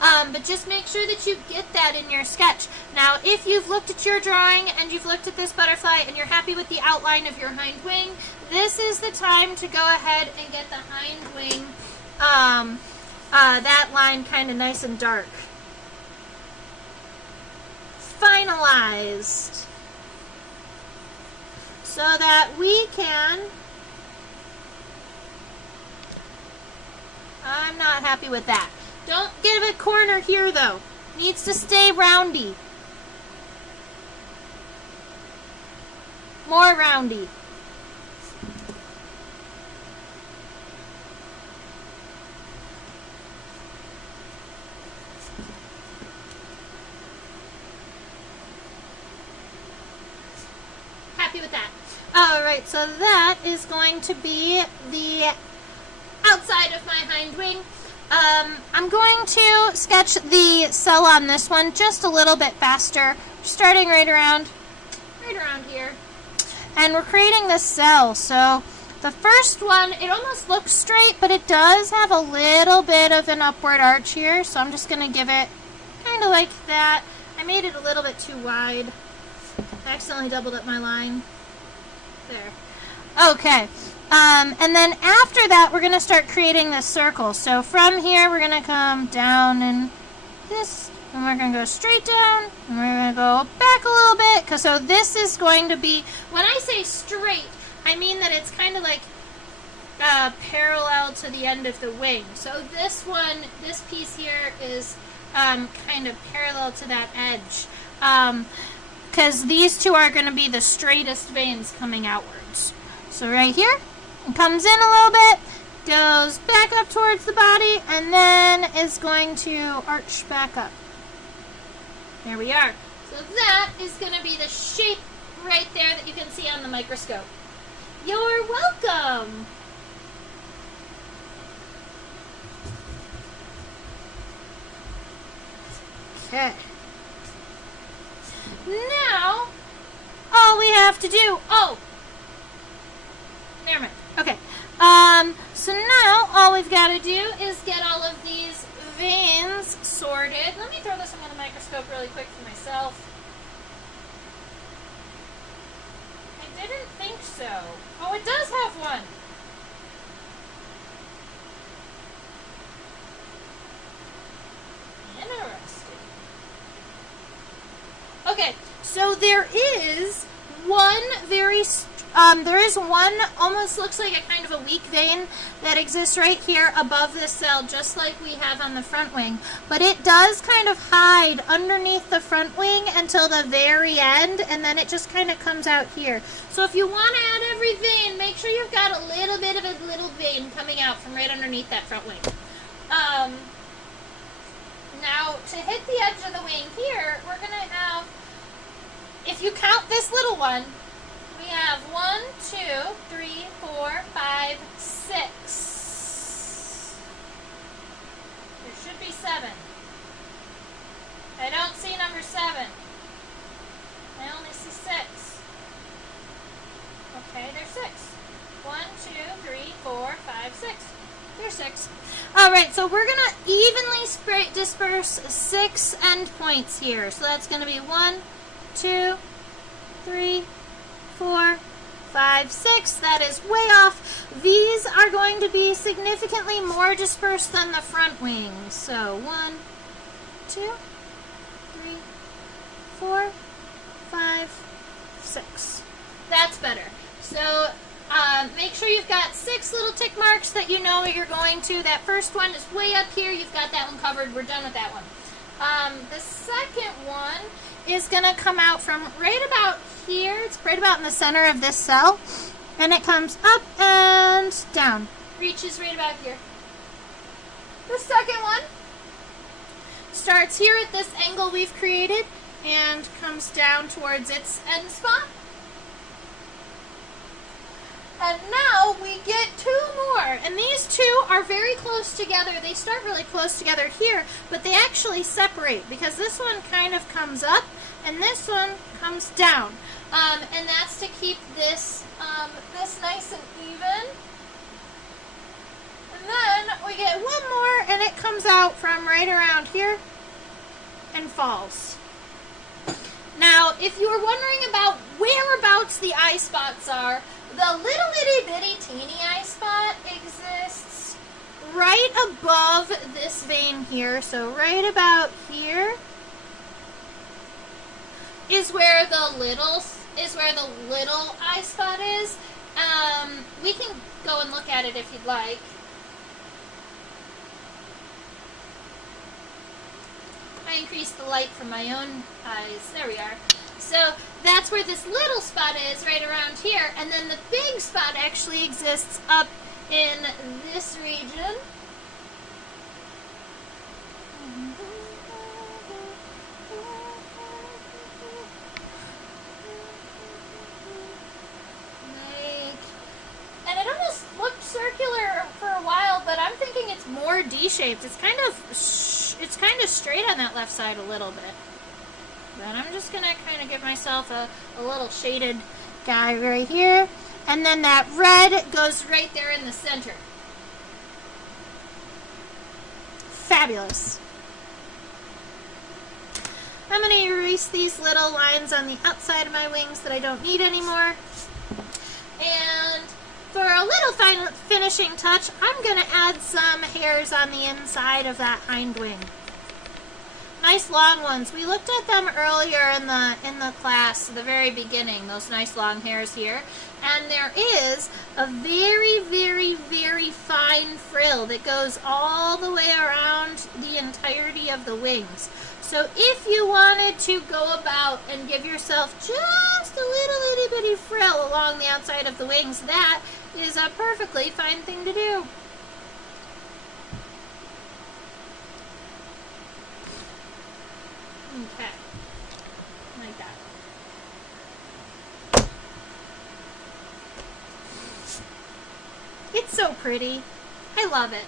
But just make sure that you get that in your sketch. Now, if you've looked at your drawing and you've looked at this butterfly and you're happy with the outline of your hind wing, this is the time to go ahead and get the hind wing, that line kind of nice and dark. Finalized. So that we can... I'm not happy with that. Don't give a corner here, though. Needs to stay roundy. More roundy. Happy with that. Alright, so that is going to be the outside of my hind wing. I'm going to sketch the cell on this one just a little bit faster, starting right around here. And we're creating this cell. So the first one, it almost looks straight, but it does have a little bit of an upward arch here. So I'm just going to give it kind of like that. I made it a little bit too wide. I accidentally doubled up my line. There. Okay. And then after that, we're going to start creating this circle. So from here, we're going to come down and this, and we're going to go straight down, and we're going to go back a little bit. So this is going to be, when I say straight, I mean that it's kind of like parallel to the end of the wing. So this one, this piece here is kind of parallel to that edge. Because these two are going to be the straightest veins coming outwards. So right here. It comes in a little bit, goes back up towards the body, and then is going to arch back up. There we are. So that is going to be the shape right there that you can see on the microscope. You're welcome! Okay. Now, all we have to do... Oh! Never mind. Okay, so now all we've got to do is get all of these veins sorted. Let me throw this on the microscope really quick for myself. I didn't think so. Oh, it does have one. Interesting. Okay, so there is one very There is one, almost looks like a kind of a weak vein that exists right here above this cell, just like we have on the front wing. But it does kind of hide underneath the front wing until the very end, and then it just kind of comes out here. So if you want to add every vein, make sure you've got a little bit of a little vein coming out from right underneath that front wing. Now, to hit the edge of the wing here, we're going to have, if you count this little one, we have 1, 2, 3, 4, 5, 6. There should be 7. I don't see number 7. I only see 6. Okay, there's 6. 1, 2, 3, 4, 5, 6. There's 6. Alright, so we're going to evenly disperse 6 endpoints here. So that's going to be 1, 2, 3, 4, 5, 6. That is way off. These are going to be significantly more dispersed than the front wings. So 1, 2, 3, 4, 5, 6. That's better. So make sure you've got 6 little tick marks that you know you're going to. That first one is way up here. You've got that one covered. We're done with that one. The second one is going to come out from right about here. It's right about in the center of this cell. And it comes up and down. Reaches right about here. The second one starts here at this angle we've created and comes down towards its end spot. And now we get 2 more, and these 2 are very close together. They start really close together here, but they actually separate because this one kind of comes up and this one comes down. And that's to keep this, this nice and even. And then we get 1 more, and it comes out from right around here and falls. Now, if you were wondering about whereabouts the eye spots are, the little itty bitty teeny eye spot exists right above this vein here. So right about here is where the little eye spot is. We can go and look at it if you'd like. I increased the light from my own eyes. There we are. So that's where this little spot is, right around here. And then the big spot actually exists up in this region. And it almost looked circular for a while, but I'm thinking it's more D-shaped. It's kind of straight on that left side a little bit. Then I'm just going to kind of give myself a little shaded guy right here. And then that red goes right there in the center. Fabulous. I'm going to erase these little lines on the outside of my wings that I don't need anymore. And for a little finishing touch, I'm going to add some hairs on the inside of that hind wing. Nice long ones. We looked at them earlier in the class, the very beginning, those nice long hairs here. And there is a very, very, very fine frill that goes all the way around the entirety of the wings. So if you wanted to go about and give yourself just a little itty bitty frill along the outside of the wings, that is a perfectly fine thing to do. Okay, like that. It's so pretty. I love it.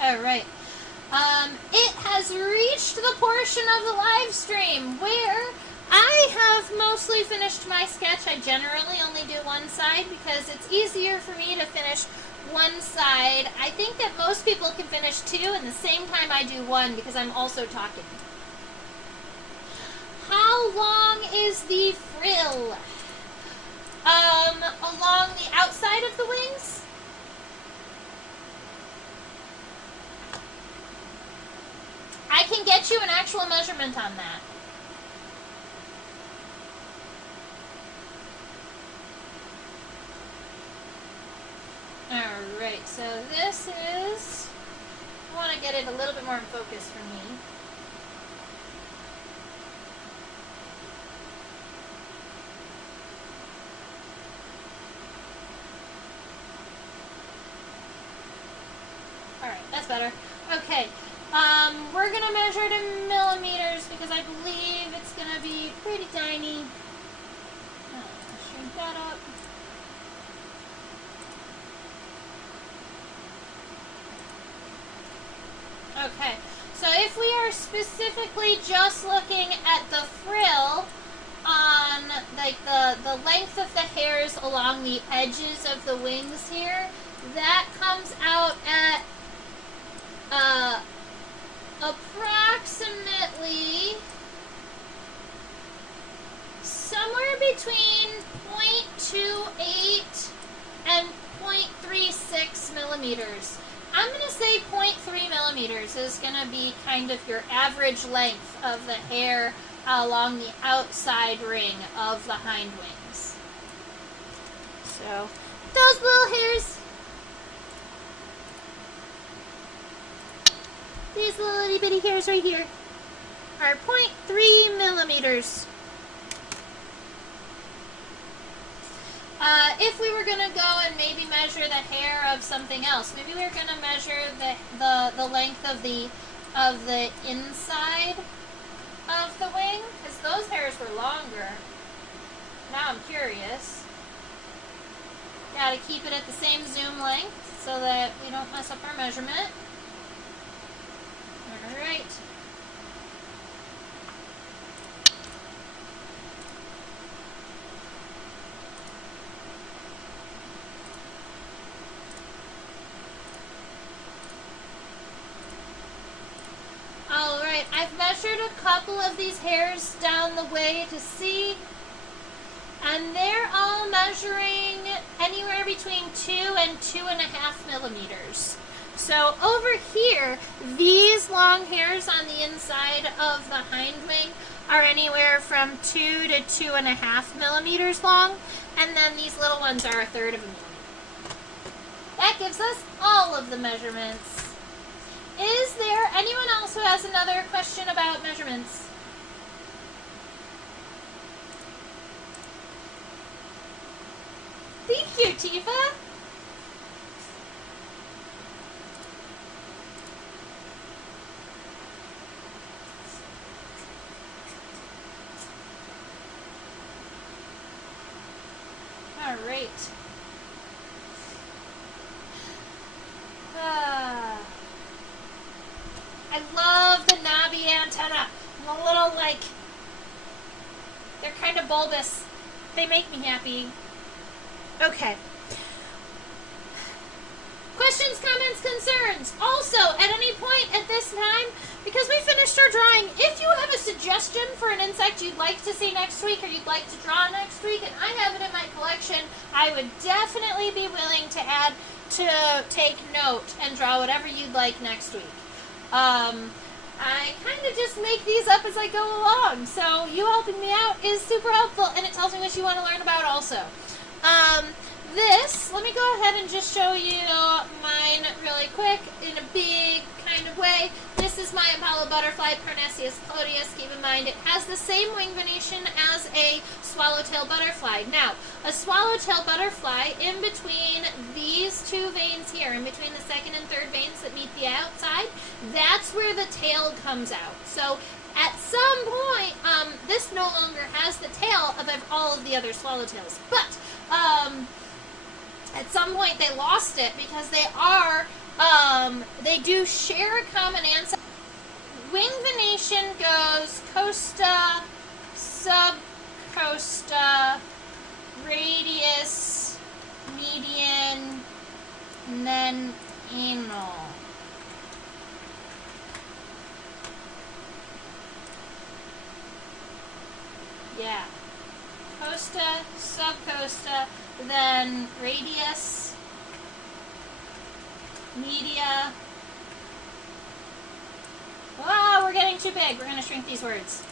All right. It has reached the portion of the live stream where I have mostly finished my sketch. I generally only do one side because it's easier for me to finish one side. I think that most people can finish 2 in the same time I do 1 because I'm also talking. How long is the frill? Along the outside of the wings? I can get you an actual measurement on that. Alright, so this is, I want to get it a little bit more in focus for me. Alright, that's better. Okay, we're going to measure it in millimeters because I believe it's going to be pretty tiny. Shrink that up. Okay, so if we are specifically just looking at the frill on like the length of the hairs along the edges of the wings here, that comes out at approximately somewhere between 0.28 and 0.36 millimeters. I'm going to say 0.3 millimeters is going to be kind of your average length of the hair along the outside ring of the hind wings. So, those little hairs, these little itty bitty hairs right here, are 0.3 millimeters. If we were going to go and maybe measure the hair of something else, maybe we were going to measure the length of the inside of the wing, because those hairs were longer. Now I'm curious. Got to keep it at the same zoom length so that we don't mess up our measurement. Alright. Alright, I've measured a couple of these hairs down the way to see, and they're all measuring anywhere between 2 and 2.5 millimeters. So over here, these long hairs on the inside of the hind wing are anywhere from 2 to 2.5 millimeters long, and then these little ones are 1/3 of a millimeter. That gives us all of the measurements. Is there anyone else who has another question about measurements? Thank you, Tifa. All right. I love the knobby antenna. The little, like, they're kind of bulbous. They make me happy. Okay. Questions, comments, concerns. Also, at any point at this time, because we finished our drawing, if you have a suggestion for an insect you'd like to see next week or you'd like to draw next week, and I have it in my collection, I would definitely be willing to take note and draw whatever you'd like next week. I kind of just make these up as I go along, so you helping me out is super helpful, and it tells me what you want to learn about also. Let me go ahead and just show you mine really quick in a big kind of way. This is my Apollo butterfly, Parnassius clodius. Keep in mind it has the same wing venation as a swallowtail butterfly. Now, a swallowtail butterfly, in between these two veins here, in between the second and third veins that meet the outside, that's where the tail comes out. So at some point, this no longer has the tail of all of the other swallowtails, but at some point they lost it because they do share a common ancestor. Wing venation goes costa, subcosta, radius, median, and then anal. Yeah. Costa, subcosta, then radius, media. Wow, we're getting too big. We're going to shrink these words.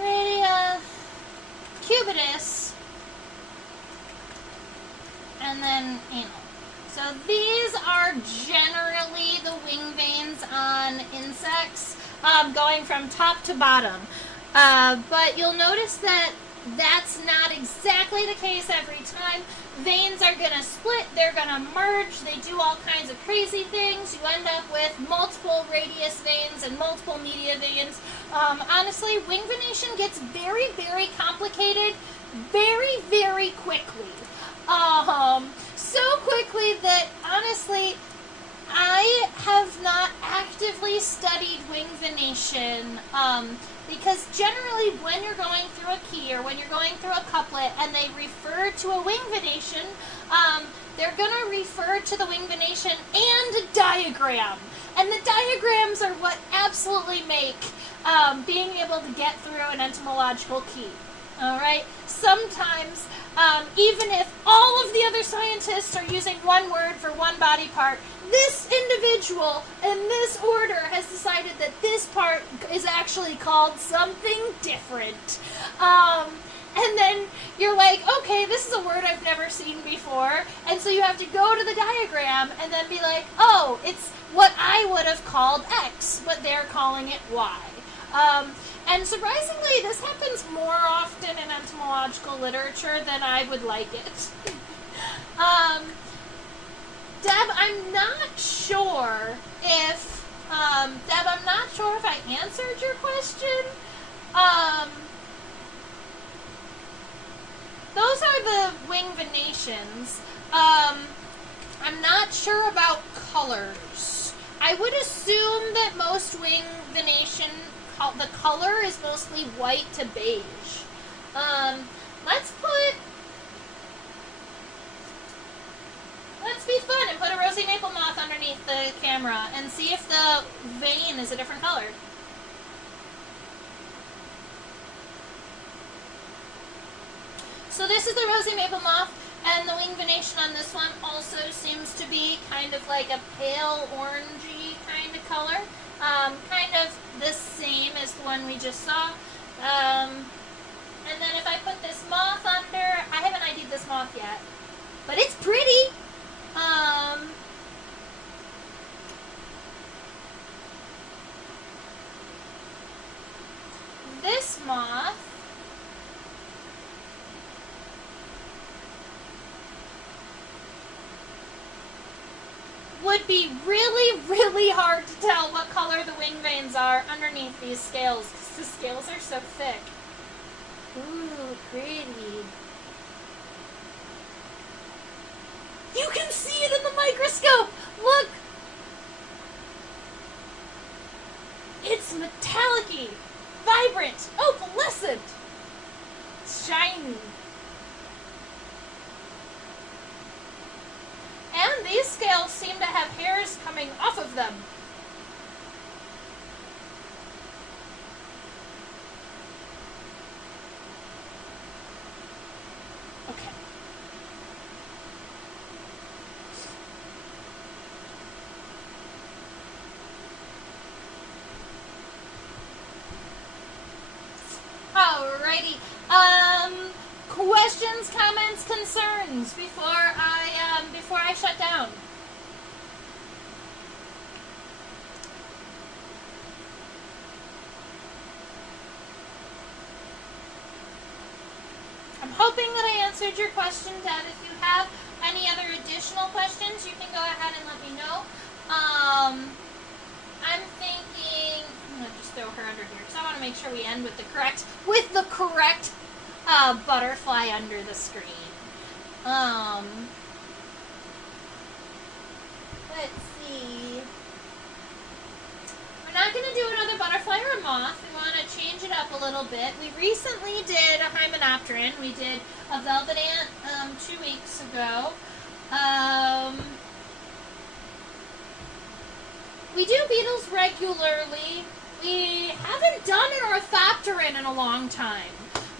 Radia, cubitus, and then anal. So these are generally the wing veins on insects, going from top to bottom. But you'll notice that that's not exactly the case every time. Veins are going to split, they're going to merge, they do all kinds of crazy things. You end up with multiple radius veins and multiple media veins. Honestly, wing venation gets very, very complicated very, very quickly. So quickly that, honestly, I have not actively studied wing venation, because generally when you're going through a key or when you're going through a couplet and they refer to a wing venation, they're going to refer to the wing venation and a diagram. And the diagrams are what absolutely make being able to get through an entomological key. All right? Sometimes, even if all of the other scientists are using one word for one body part, this individual in this order has decided that this part is actually called something different. And then you're like, okay, this is a word I've never seen before. And so you have to go to the diagram and then be like, oh, it's what I would have called X, but they're calling it Y. And surprisingly, this happens more often in entomological literature than I would like it. Deb, I'm not sure if I answered your question. Those are the wing venations. I'm not sure about colors. I would assume that most wing venation, the color is mostly white to beige. Let's be fun and put a rosy maple moth underneath the camera and see if the vein is a different color. So this is the rosy maple moth, and the wing venation on this one also seems to be kind of like a pale orangey kind of color. Kind of the same as the one we just saw. And then if I put this moth under, I haven't ID'd this moth yet, but it's pretty. This moth would be really, really hard to tell what color the wing veins are underneath these scales, because the scales are so thick. Ooh, pretty. You can see it in the microscope! Look! It's metallic-y, vibrant, opalescent, shiny. And these scales seem to have hairs coming off of them. Okay. Alrighty. Questions, comments, concerns before I shut down. I'm hoping that I answered your question, Deb. If you have any other additional questions, you can go ahead and let me know. I'm thinking, I'm gonna just throw her under here because I want to make sure we end with the correct butterfly under the screen. Let's see. We're not going to do another butterfly or a moth. We want to change it up a little bit. We recently did a hymenopteran. We did a velvet ant 2 weeks ago. We do beetles regularly. We haven't done an orthopteran in a long time.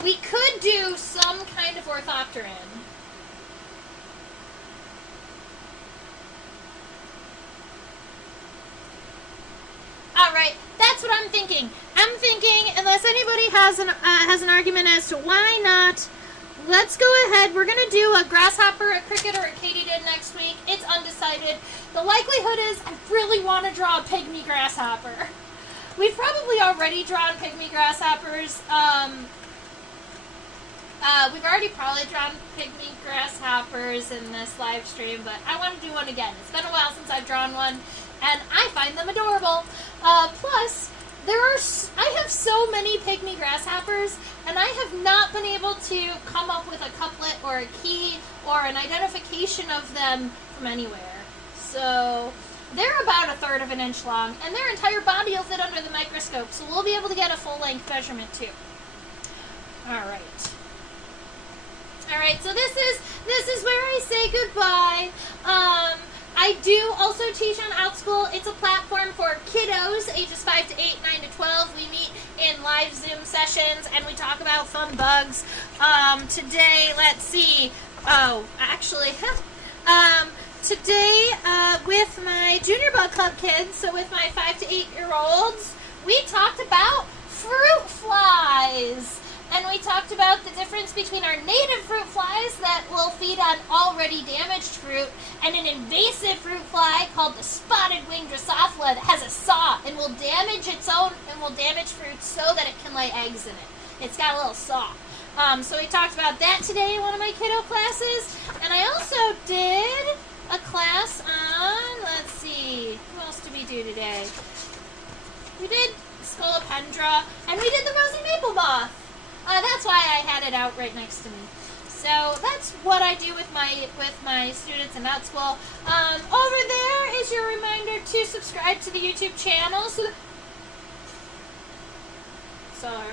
We could do some kind of orthopteran. Alright, that's what I'm thinking. I'm thinking, unless anybody has an argument as to why not let's go ahead. We're going to do a grasshopper, a cricket, or a katydid next week. It's undecided. The likelihood is I really want to draw a pygmy grasshopper. We've probably already drawn pygmy grasshoppers. We've already probably drawn pygmy grasshoppers in this live stream, but I want to do one again. It's been a while since I've drawn one, and I find them adorable. Plus, I have so many pygmy grasshoppers, and I have not been able to come up with a couplet or a key or an identification of them from anywhere. So they're about 1/3 of an inch long, and their entire body will fit under the microscope, so we'll be able to get a full-length measurement too. Alright, so this is where I say goodbye. I do also teach on OutSchool. It's a platform for kiddos, ages 5 to 8, 9 to 12. We meet in live Zoom sessions, and we talk about fun bugs. Today, let's see. Today, with my Junior Bug Club kids, so with my 5 to 8-year-olds, we talked about fruit flies. And we talked about the difference between our native fruit flies that will feed on already damaged fruit and an invasive fruit fly called the spotted winged Drosophila that has a saw and will damage fruit so that it can lay eggs in it. It's got a little saw. So we talked about that today in one of my kiddo classes. And I also did a class on, let's see, who else did we do today? We did Scolopendra, and we did the rosy maple moth. That's why I had it out right next to me. So that's what I do with my students in OutSchool. Over there is your reminder to subscribe to the YouTube channel so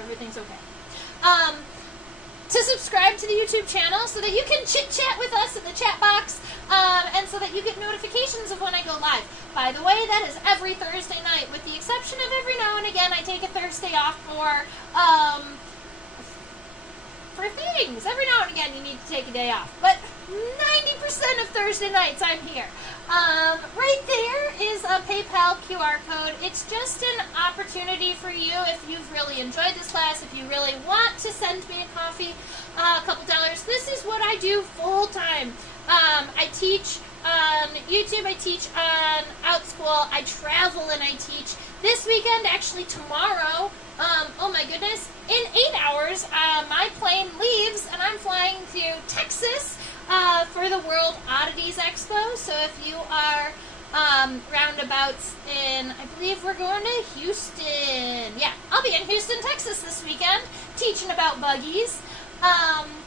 everything's okay. To subscribe to the YouTube channel so that you can chit-chat with us in the chat box, and so that you get notifications of when I go live. By the way, that is every Thursday night, with the exception of every now and again I take a Thursday off for things. Every now and again you need to take a day off. But 90% of Thursday nights I'm here. Right there is a PayPal QR code. It's just an opportunity for you if you've really enjoyed this class, if you really want to send me a coffee, a couple dollars. This is what I do full time. I teach on YouTube, I teach on OutSchool, I travel and I teach. This weekend, actually tomorrow, oh my goodness, in 8 hours, my plane leaves and I'm flying to Texas for the World Oddities Expo. So if you are roundabouts in, I believe we're going to Houston. Yeah, I'll be in Houston, Texas this weekend teaching about buggies.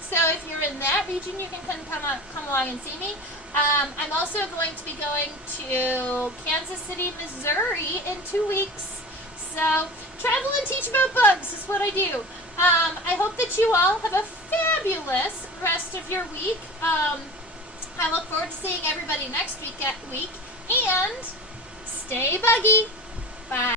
So if you're in that region, you can come along and see me. I'm also going to be going to Kansas City, Missouri in 2 weeks. So travel and teach about bugs is what I do. I hope that you all have a fabulous rest of your week. I look forward to seeing everybody next week, and stay buggy. Bye.